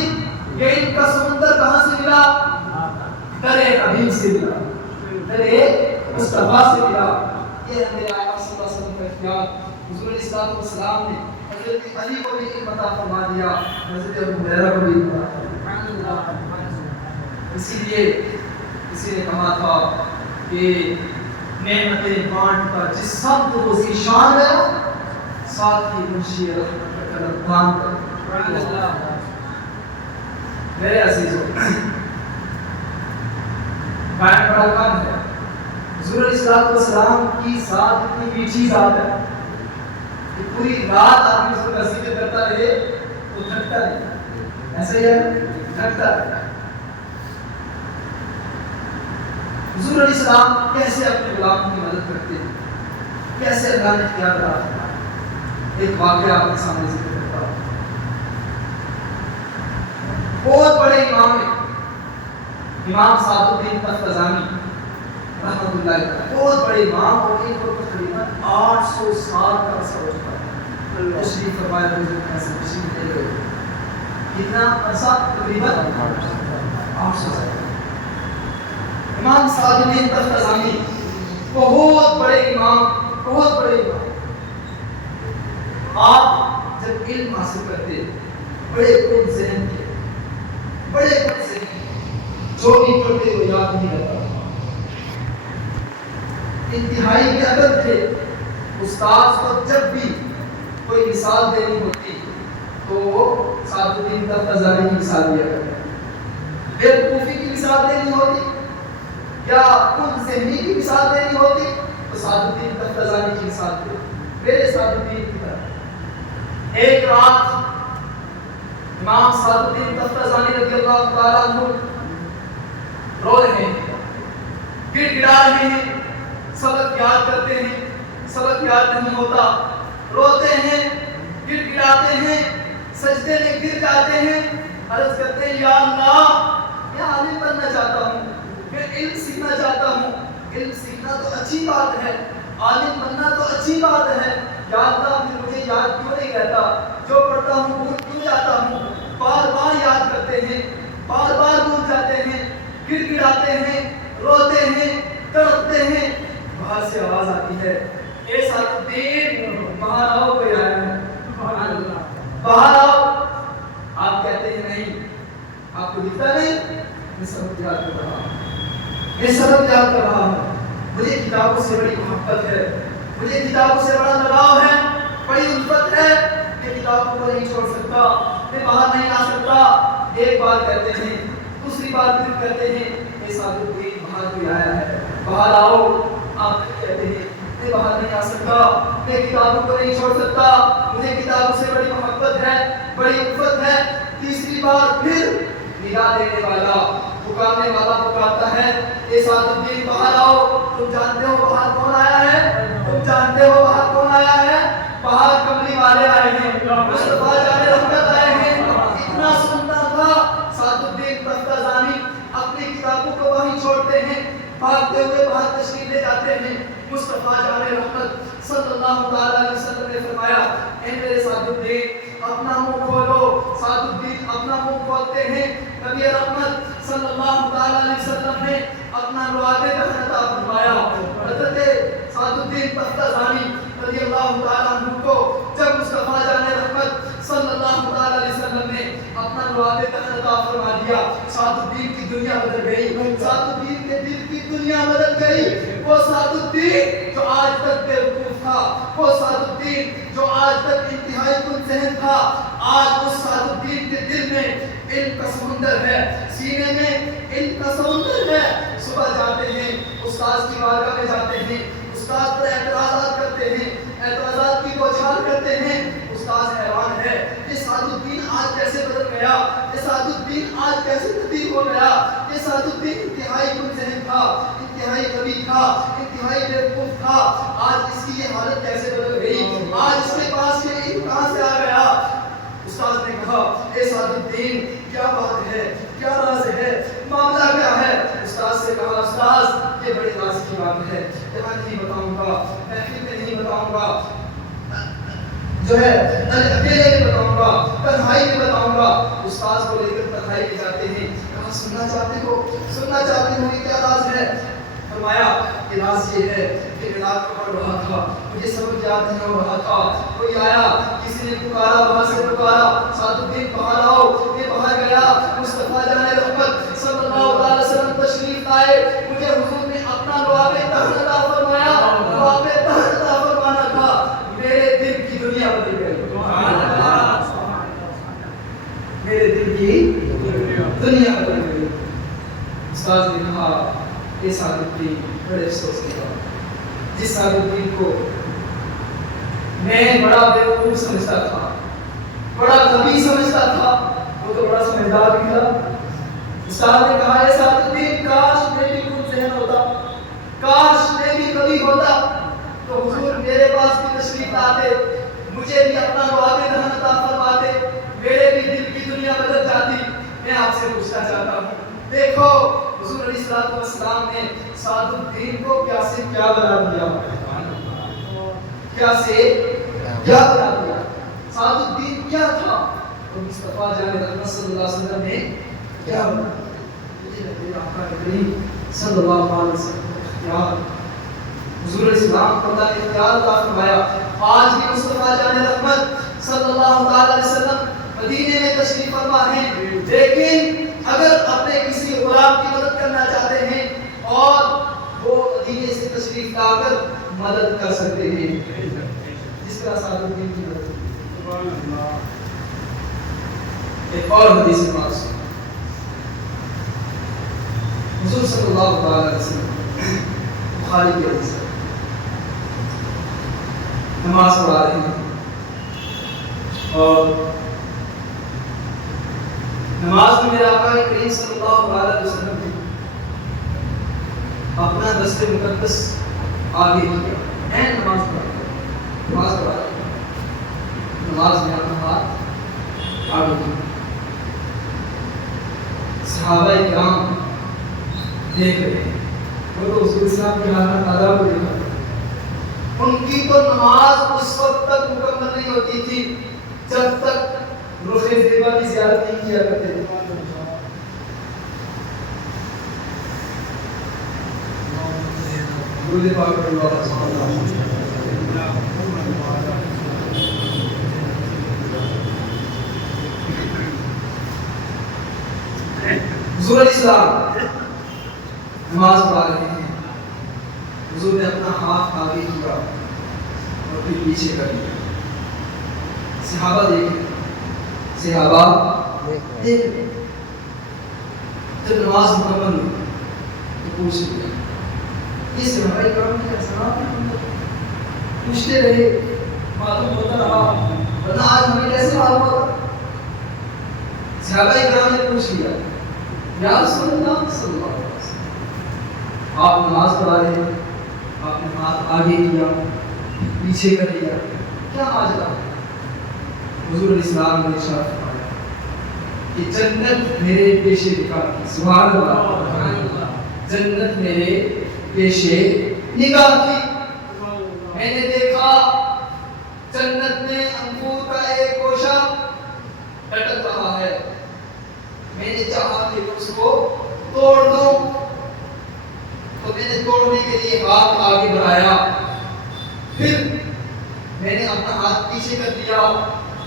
یہ علم کا سمندر کہاں سے ملا؟ در حبیب سے ملا, در مصطفیٰ سے ملا. یہ ہے میرے آقا صلی اللہ علیہ وسلم کا اختیار. حضور علیہ السلام نے حضرت علی کو بھی علم عطا فرما دیا, حضرت ابو ہریرہ کو بھی علم عطا فرما دیا. اسی لیے کسی نے کہا تھا کہ نعمتیں بانٹتا جس سب کو ذیشان ہے ساتھ ہی منشی رحمت کا قدردان کر. میرے عزیزوں بیان بڑا کم ہے. حضور علیہ السلام کی ذات اتنی میٹھی ذات ہے کہ پوری رات آدمی اس کو ذکر کرتا رہے تو تھکتا نہیں. ایسے ہی ہے, تھکتا رہے. حضور علیہ السلام کیسے اپنے غلاموں کی مدد کرتے ہیں, کیسے اللہ نے کیا کرا. ایک واقعہ آپ کے سامنے ذکر کرتا ہوں. بہت بڑے امام ہیں, امام سعد الدین تفتزانی رحمۃ اللہ علیہ, بہت بڑے امام, اور ان کو تقریباً 800 سال کا عرصہ ہو چکا ہے. تشریف فرمائے ایسے تشریف لے گئے. کتنا عرصہ؟ تقریباً 800 سال. امام سعد الدین تفتزانی بہت بڑے امام, بہت بڑے امام. آپ جب علم حاصل کرتے بڑے کن ذہن کے, بڑے کن ذہن کے, جو بھی پڑھتے وہ یاد نہیں رہتا. انتہائی کے ادب تھے. استاد کو جب بھی کوئی مثال دینی ہوتی تو وہ سعد الدین تفتزانی کی مثال دیا کرتے. بیوقوفی کی مثال دینی ہوتی یا کن ذہنی کی مثال دینی ہوتی تو سعد الدین تفتزانی کی مثال دے. میرے سعد الدین کی طرح ایک رات امام سعد الدین تفتزانی رضی اللہ تعالیٰ عنہ رو رہے ہیں, گر گڑا رہے ہیں, سبق یاد کرتے ہیں, سبق یاد نہیں ہوتا, روتے ہیں, گر گڑاتے ہیں, سجدے میں گر جاتے ہیں, عرض کرتے ہیں یا اللہ میں عالم بننا چاہتا ہوں, میں علم سیکھنا چاہتا ہوں. علم سیکھنا تو اچھی بات ہے, عالم بننا تو اچھی بات ہے, یا اللہ پھر مجھے یاد کیوں نہیں رہتا, جو پڑھتا ہوں بھول کیوں جاتا ہوں. بار بار یاد کرتے ہیں, بار بار بھول جاتے ہیں, گر گڑاتے ہیں, روتے ہیں, تڑپتے ہیں. باہر سے آواز آتی ہے اے سعد الدین باہر آؤ, کوئی آیا ہے, باہر آؤ. آپ کہتے ہیں نہیں, آپ کو دکھتا نہیں, میں سبق یاد کر رہا ہوں, میں سبق یاد کر رہا ہوں. مجھے کتابوں سے بڑی محبت ہے, مجھے کتابوں سے بڑا لگاؤ ہے, بڑی الفت ہے, میں کتابوں کو نہیں چھوڑ سکتا, میں باہر نہیں آ سکتا. ایک بار کہتے ہیں, دوسری بار پھر کہتے ہیں اے سعد الدین باہر کوئی آیا ہے, باہر آؤ. آپ کہتے ہیں میں باہر نہیں آ سکتا, میں کتابوں کو نہیں چھوڑ سکتا, مجھے کتابوں سے بڑی محبت ہے, بڑی الفت ہے. تیسری بار پھر ندا دینے والا, پکارنے والا پکارتا ہے اے سعد الدین باہر آؤ. تم جانتے ہو باہر کون آیا ہے, تم جانتے ہو باہر کون آیا ہے, باہر کملی والے آئے ہیں, مصطفیٰ جان رحمت آئے ہیں. اتنا سنتا تھا سعد الدین تفتزانی اپنی کتابوں کو وہیں چھوڑتے ہیں, بھاگتے ہوئے باہر تشریف لے جاتے ہیں. مصطفیٰ جان رحمت صلی اللہ تعالی علیہ وسلم نے فرمایا اے میرے سعد الدین اپنا منہ کھولو, اپنا روابط عطا فرمایا. حضرت سعد الدین تفتازانی رضی اللہ تعالیٰ عنہ کو جب مصطفیٰ جان رحمت صلی اللہ تعالیٰ علیہ وسلم نے اپنا روابط عطا فرما دیا, سعد الدین کی دنیا بدل گئی, سعد الدین کے دل کی دنیا بدل گئی. وہ سعد الدین جو آج تک بے وقوف تھا, وہ سعد الدین جو آج تک انتہائی کن ذہن تھا, آج اس سعد الدین کے دل میں علم کا سمندر ہے, سینے میں علم کا سمندر ہے. صبح جاتے ہیں, استاد کی بارگاہ میں جاتے ہیں, استاد پر اعتراضات کرتے ہیں, اعتراضات کی بوچھار کرتے ہیں. استاد حیران ہے کہ سعد الدین آج کیسے بدل گیا, یہ سعد الدین آج کیسے تبدیل ہو گیا. یہ سعد الدین انتہائی کن ذہن تھا, انتہائی قوی تھا, انتہائی بیوقوف تھا, آج اس کی یہ حالت کیسے بدل گئی, آج اس کے پاس یہ علم کہاں سے آ گیا. استاد نے کہا اے سعد الدین کیا بات ہے, کیا راز ہے, معاملہ کیا ہے. استاد سے کہا استاد یہ بڑے راز کی بات ہے, یہاں نہیں بتاؤں گا, محفل میں نہیں بتاؤں گا, جو ہے اکیلے میں بتاؤں گا, تنہائی میں بتاؤں گا. استاد کو لے کر تنہائی میں جاتے ہیں, کہا سننا چاہتے ہو, سننا چاہتے ہو, یہ کیا راز ہے. فرمایا کہ راز یہ ہے کہ میں رات کو پڑھ رہا تھا, مجھے سبق یاد نہیں ہو رہا تھا, کوئی آیا, کسی نے پکارا, باہر سے پکارا, سعد الدین باہر آؤ. یہ باہر گیا, مصطفیٰ جان رحمت صلی اللہ علیہ وسلم تشریف لائے. مجھے حضور نے اپنا روابط عطا فرمایا, روابط عطا فرمانا تھا. میرے دل کی دنیا بدل گئی, میرے دل کی دنیا بدل گئی. استاد نے کہا اے سعد الدین بڑے افسوس کی بات, جس سعد الدین کو میں بڑا بیوقوف سمجھتا تھا, بڑا غبی سمجھتا تھا, وہ تو بڑا سمجھدار بھی تھا. استاد نے کہا اے سعد الدین کاش میں بھی کچھ ذہن ہوتا, کاش میں بھی کبھی ہوتا تو حضور میرے پاس بھی تشریف لاتے, مجھے بھی اپنا روابط عطا فرماتے, میرے بھی دل کی دنیا بدل جاتی. میں آپ سے پوچھنا چاہتا ہوں, دیکھو حضور علیہ السلام نے سعد الدین کو کیا سے کیا بنا دیا, کیا سے کیا بنا دیا. سعد الدین کیا تھا اور مصطفیٰ جان رحمت صلی اللہ علیہ وسلم نے کیا بنا دیا. مجھے نبی آقا کریم صلی اللہ علیہ وسلم کا اختیار, حضور علیہ السلام کو اللہ نے اختیار عطا فرمایا. آج بھی مصطفیٰ جان رحمت صلی اللہ علیہ وسلم مدینے میں تشریف فرما ہیں, لیکن اگر اپنے کسی غلام کی مدد کرنا چاہتے ہیں اور وہ مدینے سے تشریف لا کر مدد کر سکتے ہیں, جس طرح سعد الدین کی مدد. ایک اور حدیث پاک حضور صلی اللہ علیہ وسلم بخاری کی حدیث ہے, نماز پڑھا رہے ہیں اور نماز میں میرے آقا کریم صلی اللہ علیہ وسلم نے اپنا دست مقدس آگے کیا, نماز پڑھا رہے, نماز میں اپنا ہاتھ آگے کیا. صحابہ کرام دیکھ رہے ہیں, وہ تو حضور اسلام کی حالت ادا کو دیکھا, ان کی تو نماز اس وقت تک مکمل نہیں ہوتی تھی جب تک رخ زیبا کی زیارت نہیں کیا کرتے تھے. درود پاک پڑھو حضور علیہ السلام نماز پڑھا رہے ہیں, حضور نے اپنا ہاتھ آگے کیا اور پھر پیچھے کر لیا. صحابہ دیکھ, صحابہ دیکھ, جب نماز مکمل ہوئی تو پوچھ لیا, یہ صحابہ کرام کے اثرات پوچھتے رہے, معلوم ہوتا رہا, ورنہ آج ہمیں کیسے معلوم ہوتا. صحابہ کرام نے پوچھ لیا یا رسول اللہ صلی اللہ علیہ وسلم, آپ نماز پڑھا رہے ہیں, آپ نے ہاتھ آگے کیا پیچھے کر لیا, کیا ماجرا. حضور علیہ السلام نے ارشاد فرمایا کہ جنت میرے پیشے نگاہ تھی. سبحان اللہ, جنت میرے پیشے نگاہ تھی. میں نے دیکھا جنت میں انگور کا ایک گوشہ لٹک رہا ہے, میں نے چاہا کہ اس کو توڑ دوں, میں نے توڑنے کے لیے ہاتھ آگے بڑھایا، پھر میں نے اپنا ہاتھ پیچھے کر دیا،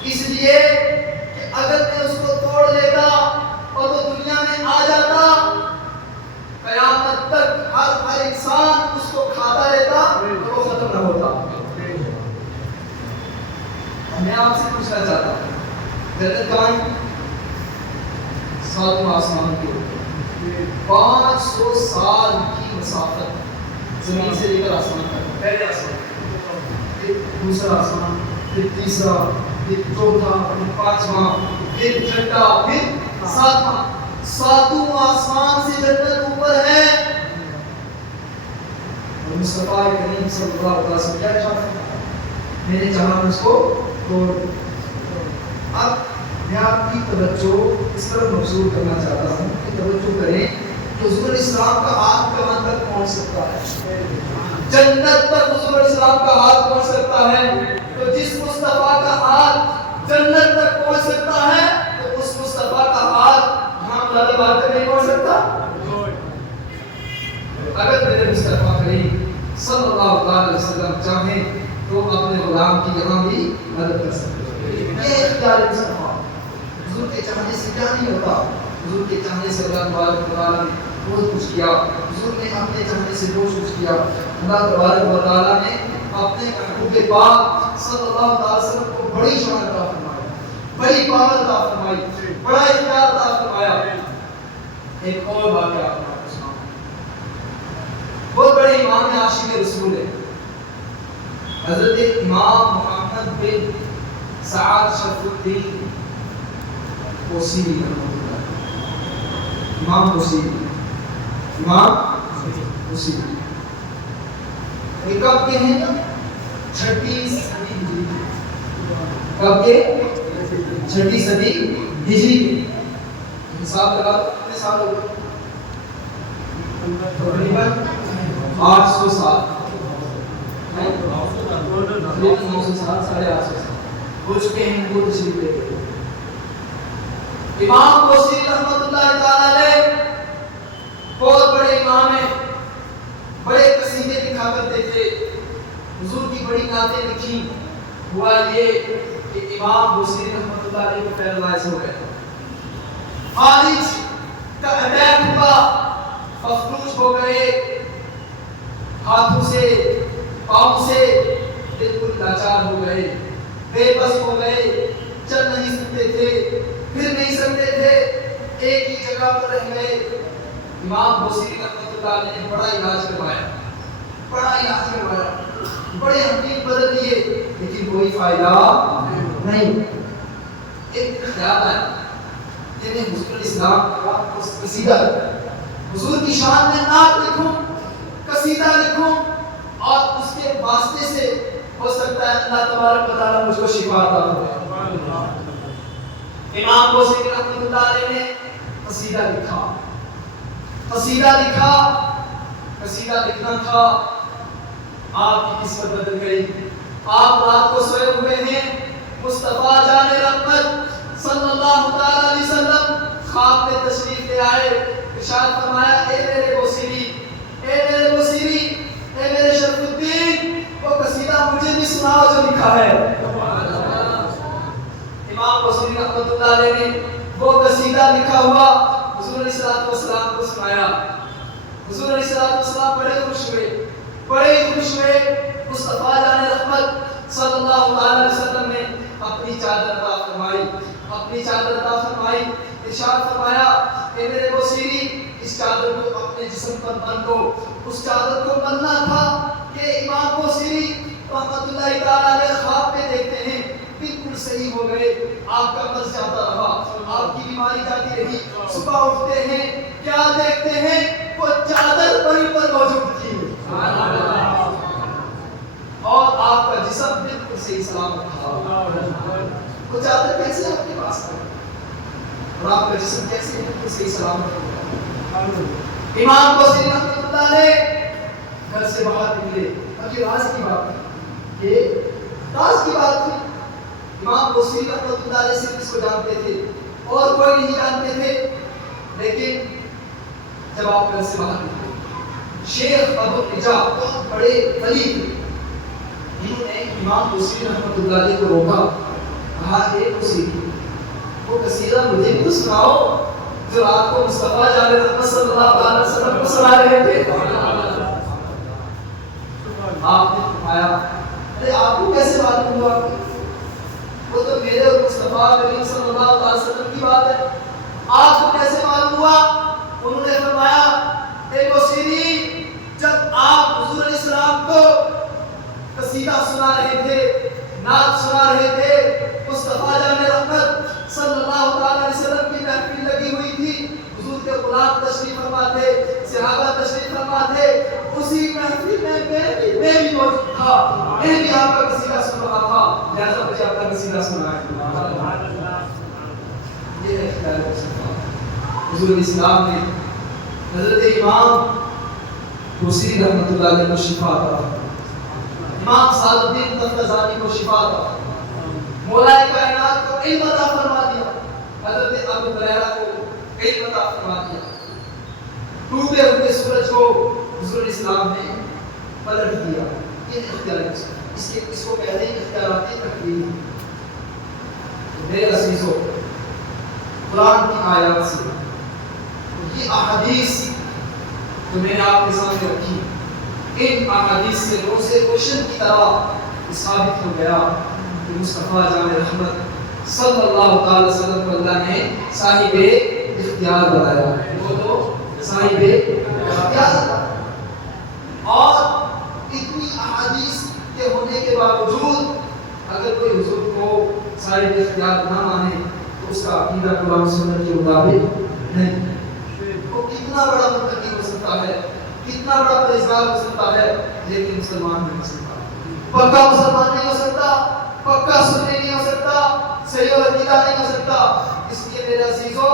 اس لیے کہ اگر میں اس کو توڑ لیتا اور وہ دنیا میں آ جاتا، قیامت تک ہر انسان اس کو کھاتا رہتا اور وہ ختم نہ ہوتا۔ میں آپ سے پوچھنا چاہتا ہوں، جنت کہاں ہے؟ ساتواں آسمان کے اوپر، 500 سال کی مسافت زمین سے لے کر آسمان تک، پہلے آسمان، پھر دوسرا آسمان، پھر تیسرا، پھر چوتھا، پھر پانچواں، پھر چھٹا، پھر ساتواں۔ ساتواں آسمان سے جنت اوپر ہے، اور مصطفیٰ کریم صلی اللہ علیہ وسلم کیا چاہتا ہے؟ میں نے چاہا اس کو توڑ۔ اب میں آپ کی توجہ اس پر مبذول کرنا چاہتا ہوں کہ توجہ کریں کہ حضور اسلام کا ہاتھ کہاں تک پہنچ سکتا ہے؟ جنت تک حضور اسلام کا ہاتھ پہنچ سکتا ہے۔ تو جس مصطفیٰ کا ہاتھ جنت تک پہنچ سکتا ہے، تو اس مصطفیٰ کا ہاتھ یہاں اللہ بات تک نہیں پہنچ سکتا۔ اگر میرے مصطفیٰ کریم صلی اللہ علیہ وسلم چاہیں تو اپنے غلام کی یہاں بھی مدد کر سکتے ہیں۔ یہ اختیار مصطفیٰ، حضور کے چاہنے سے کیا نہیں ہوتا؟ حضور کے چاہنے سے اللہ تبارک و تعالیٰ نے بہت کچھ کیا، حضور نے اپنے چاہنے سے بہت کچھ کیا۔ اللہ تبارک و تعالیٰ نے اپنے محبوب پاک صلی اللہ علیہ وسلم کو بڑی شان عطا فرمائی، بڑی پاور عطا فرمائی، بڑا اختیار عطا فرمایا۔ ایک اور واقعہ آپ کو سناؤں، بہت بڑے امام عاشق رسول ہے، حضرت امام محمد بن سعد شرف الدین کوسی، امام کوسی، امام کوسی، یہ کب کے ہیں؟ 6 صدی ہجری، کب کے؟ 6 صدی ہجری۔ حساب لگا تو کتنے سال ہو گئے؟ تقریباً 800 سال، 900 سال، 850 سال ہو چکے ہیں وہ تشریف لے گئے۔ امام کوسی رحمۃ اللہ تعالی علیہ بہت بڑے امام ہیں، بڑے قصیدے لکھا کرتے تھے، حضور کی بڑی نعتیں لکھی۔ ہوا یہ کہ امام کوسی رحمۃ اللہ علیہ کو پیرالائز ہو گئے، فالج کا اٹیک ہوا، مفلوج ہو گئے، ہاتھوں سے پاؤں سے بالکل لاچار ہو گئے، بے بس ہو گئے، چل نہیں سکتے تھے، پھر نہیں سکتے تھے، ایک ہی جگہ پر رہ گئے۔ امام بصری رحمۃ اللہ علیہ نے بڑا علاج کروایا، بڑے حقیق بدل دیے، لیکن کوئی فائدہ نہیں۔ ایک خیال ہے کہ میں حضور الاسلام کا قصیدہ، حضور کی شان میں نعت لکھوں، قصیدہ لکھوں، اور اس کے واسطے سے ہو سکتا ہے اللہ تبارک و تعالیٰ مجھ کو شفا عطا فرمائے۔ امام بصری رحمۃ اللہ علیہ نے قصیدہ لکھا، قصیدہ لکھنا تھا، آپ کی قسمت بدل گئی۔ آپ رات کو سوئے ہوئے ہیں، مصطفیٰ جان رحمت صلی اللہ تعالی علیہ وسلم خواب میں تشریف لے آئے، ارشاد فرمایا، اے میرے بصری، اے میرے بصری، اے میرے شرف الدین، وہ قصیدہ مجھے بھی سناؤ جو لکھا ہے۔ امام بصری رحمۃ اللہ علیہ نے وہ قصیدہ لکھا ہوا حضور علیہ السلام کو سنایا۔ حضور علیہ السلام بڑے خوش ہوئے۔ مصطفیٰ جان رحمت صلی اللہ علیہ وسلم نے اپنی چادر عطا فرمائی، ارشاد فرمایا، اے میرے بصری، اس چادر کو اپنے جسم پر بن دو۔ اس چادر کو بننا تھا کہ امام بصری رحمۃ اللہ تعالی علیہ خواب میں دیکھتے ہیں، بالکل صحیح ہو گئے، آپ کا مرض جاتا رہا، آپ کی بیماری جاتی رہی، صبح اٹھتے ہیں، کیا دیکھتے ہیں؟ وہ چادر وہیں پر موجود تھی، اور آپ کا جسم بالکل صحیح سلامت تھا۔ وہ چادر کیسے آپ کے پاس آئی اور آپ کا جسم کیسے بالکل صحیح سلامت ہوا؟ امام بصری رحمۃ اللہ علیہ گھر سے باہر نکلے، ابھی راز کی بات تھی، یہ راز کی بات تھی۔ امام بصری رحمۃ اللہ علیہ صرف اس کو جانتے تھے اور کوئی نہیں جانتے تھے، لیکن جب آپ گھر سے باہر نکلے، شیخ ابو الرجاء بہت بڑے ولی تھے، انہوں نے امام بصری رحمۃ اللہ علیہ کو روکا، کہا ایک بصری وہ قصیدہ مجھے بھی تو سناؤ جو رات کو مصطفیٰ جان رحمت صلی اللہ علیہ وسلم کو سنا رہے تھے۔ آپ نے فرمایا ارے آپ کو کیسے معلوم ہوا؟ وہ تو میرے اور مصطفیٰ کریم صلی اللہ علیہ وسلم کی بات ہے، آپ کو کیسے معلوم ہوا؟ انہوں نے فرمایا اے بصری، جب آپ حضور علیہ السلام کو قصیدہ سنا رہے تھے، نعت سنا رہے تھے، مصطفیٰ جان رحمت صلی اللہ علیہ وسلم کی محفل لگی ہوئی تھی، حضور کے غلام تشریف فرما تھے، صحابہ تشریف فرما تھے، اسی محفل میں میں بھی موجود تھا، میں بھی آپ کا قصیدہ سن رہا تھا، لہذا مجھے آپ کا قصیدہ سنا ہے۔ یہ ہے اختیار مصطفیٰ۔ حضور اسلام نے حضرت امام بصری رحمۃ اللہ علیہ کو شفا عطا فرمائی، امام صادق الدین تفتزانی کو شفا عطا فرمائی، مولا کائنات کو علم عطا فرما دیا، حضرت ابو ہریرہ کو علم عطا فرما دیا، ڈوبے ہوئے سورج کو حضور اسلام نے پلٹ دیا۔ یہ اختیار ہے، اس کو کہتے ہیں اختیارات تکوینی۔ میرے عزیزو، قرآن کی آیات سے یہ احادیث جو میں نے آپ کے سامنے رکھی، ان احادیث سے روزے روشن کی طرح ثابت ہو گیا کہ مصطفیٰ جان رحمت صلی اللہ تعالی وسلم کو اللہ نے صاحب اختیار بنایا، وہ تو صاحب اختیار بنایا۔ اور اتنی احادیث کے ہونے کے باوجود اگر کوئی حضور کو صاحب اختیار نہ مانے تو اس کا عقیدہ قرآن و سنت کے مطابق نہیں، وہ کتنا بڑا متقی ہو سکتا ہے، کتنا بڑا پرہیزگار ہو سکتا ہے، لیکن مسلمان نہیں ہو سکتا، پکا مسلمان نہیں ہو سکتا، پکا سنی نہیں ہو سکتا، صحیح اور عقیدہ نہیں ہو سکتا۔ اس لیے میرے عزیزو،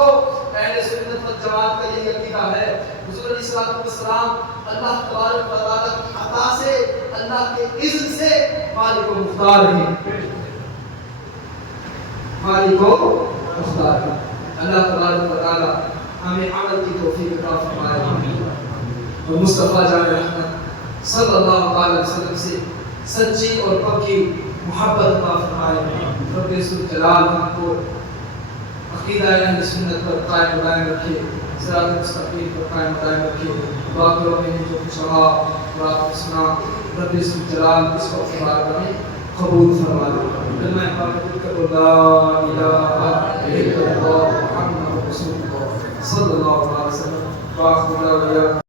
اہل سنت والجماعت کا یہی عقیدہ ہے، حضور علیہ السلام اللہ تبارک و تعالیٰ کی عطا سے، اللہ کے اذن سے مالک و مختار ہیں، مالک و مختار ہیں۔ اللہ تبارک و تعالیٰ ہمیں عمل کی توفیق عطا فرمائے اور مصطفیٰ جان رحمت صلی اللہ علیہ وسلم سے سچی اور پکی محبت عطا فرمائے۔ رب ذوالجلال ہم کو عقیدہ اہل سنت پر قائم دائم رکھے، صراط مستقیم پر قائم دائم رکھے۔ دعا کرو میں نے جو کچھ کہا اور آپ نے سنا، رب ذوالجلال اس کو اپنی بارگاہ میں قبول فرما لے۔ کلمہ پاک کرو لا الہ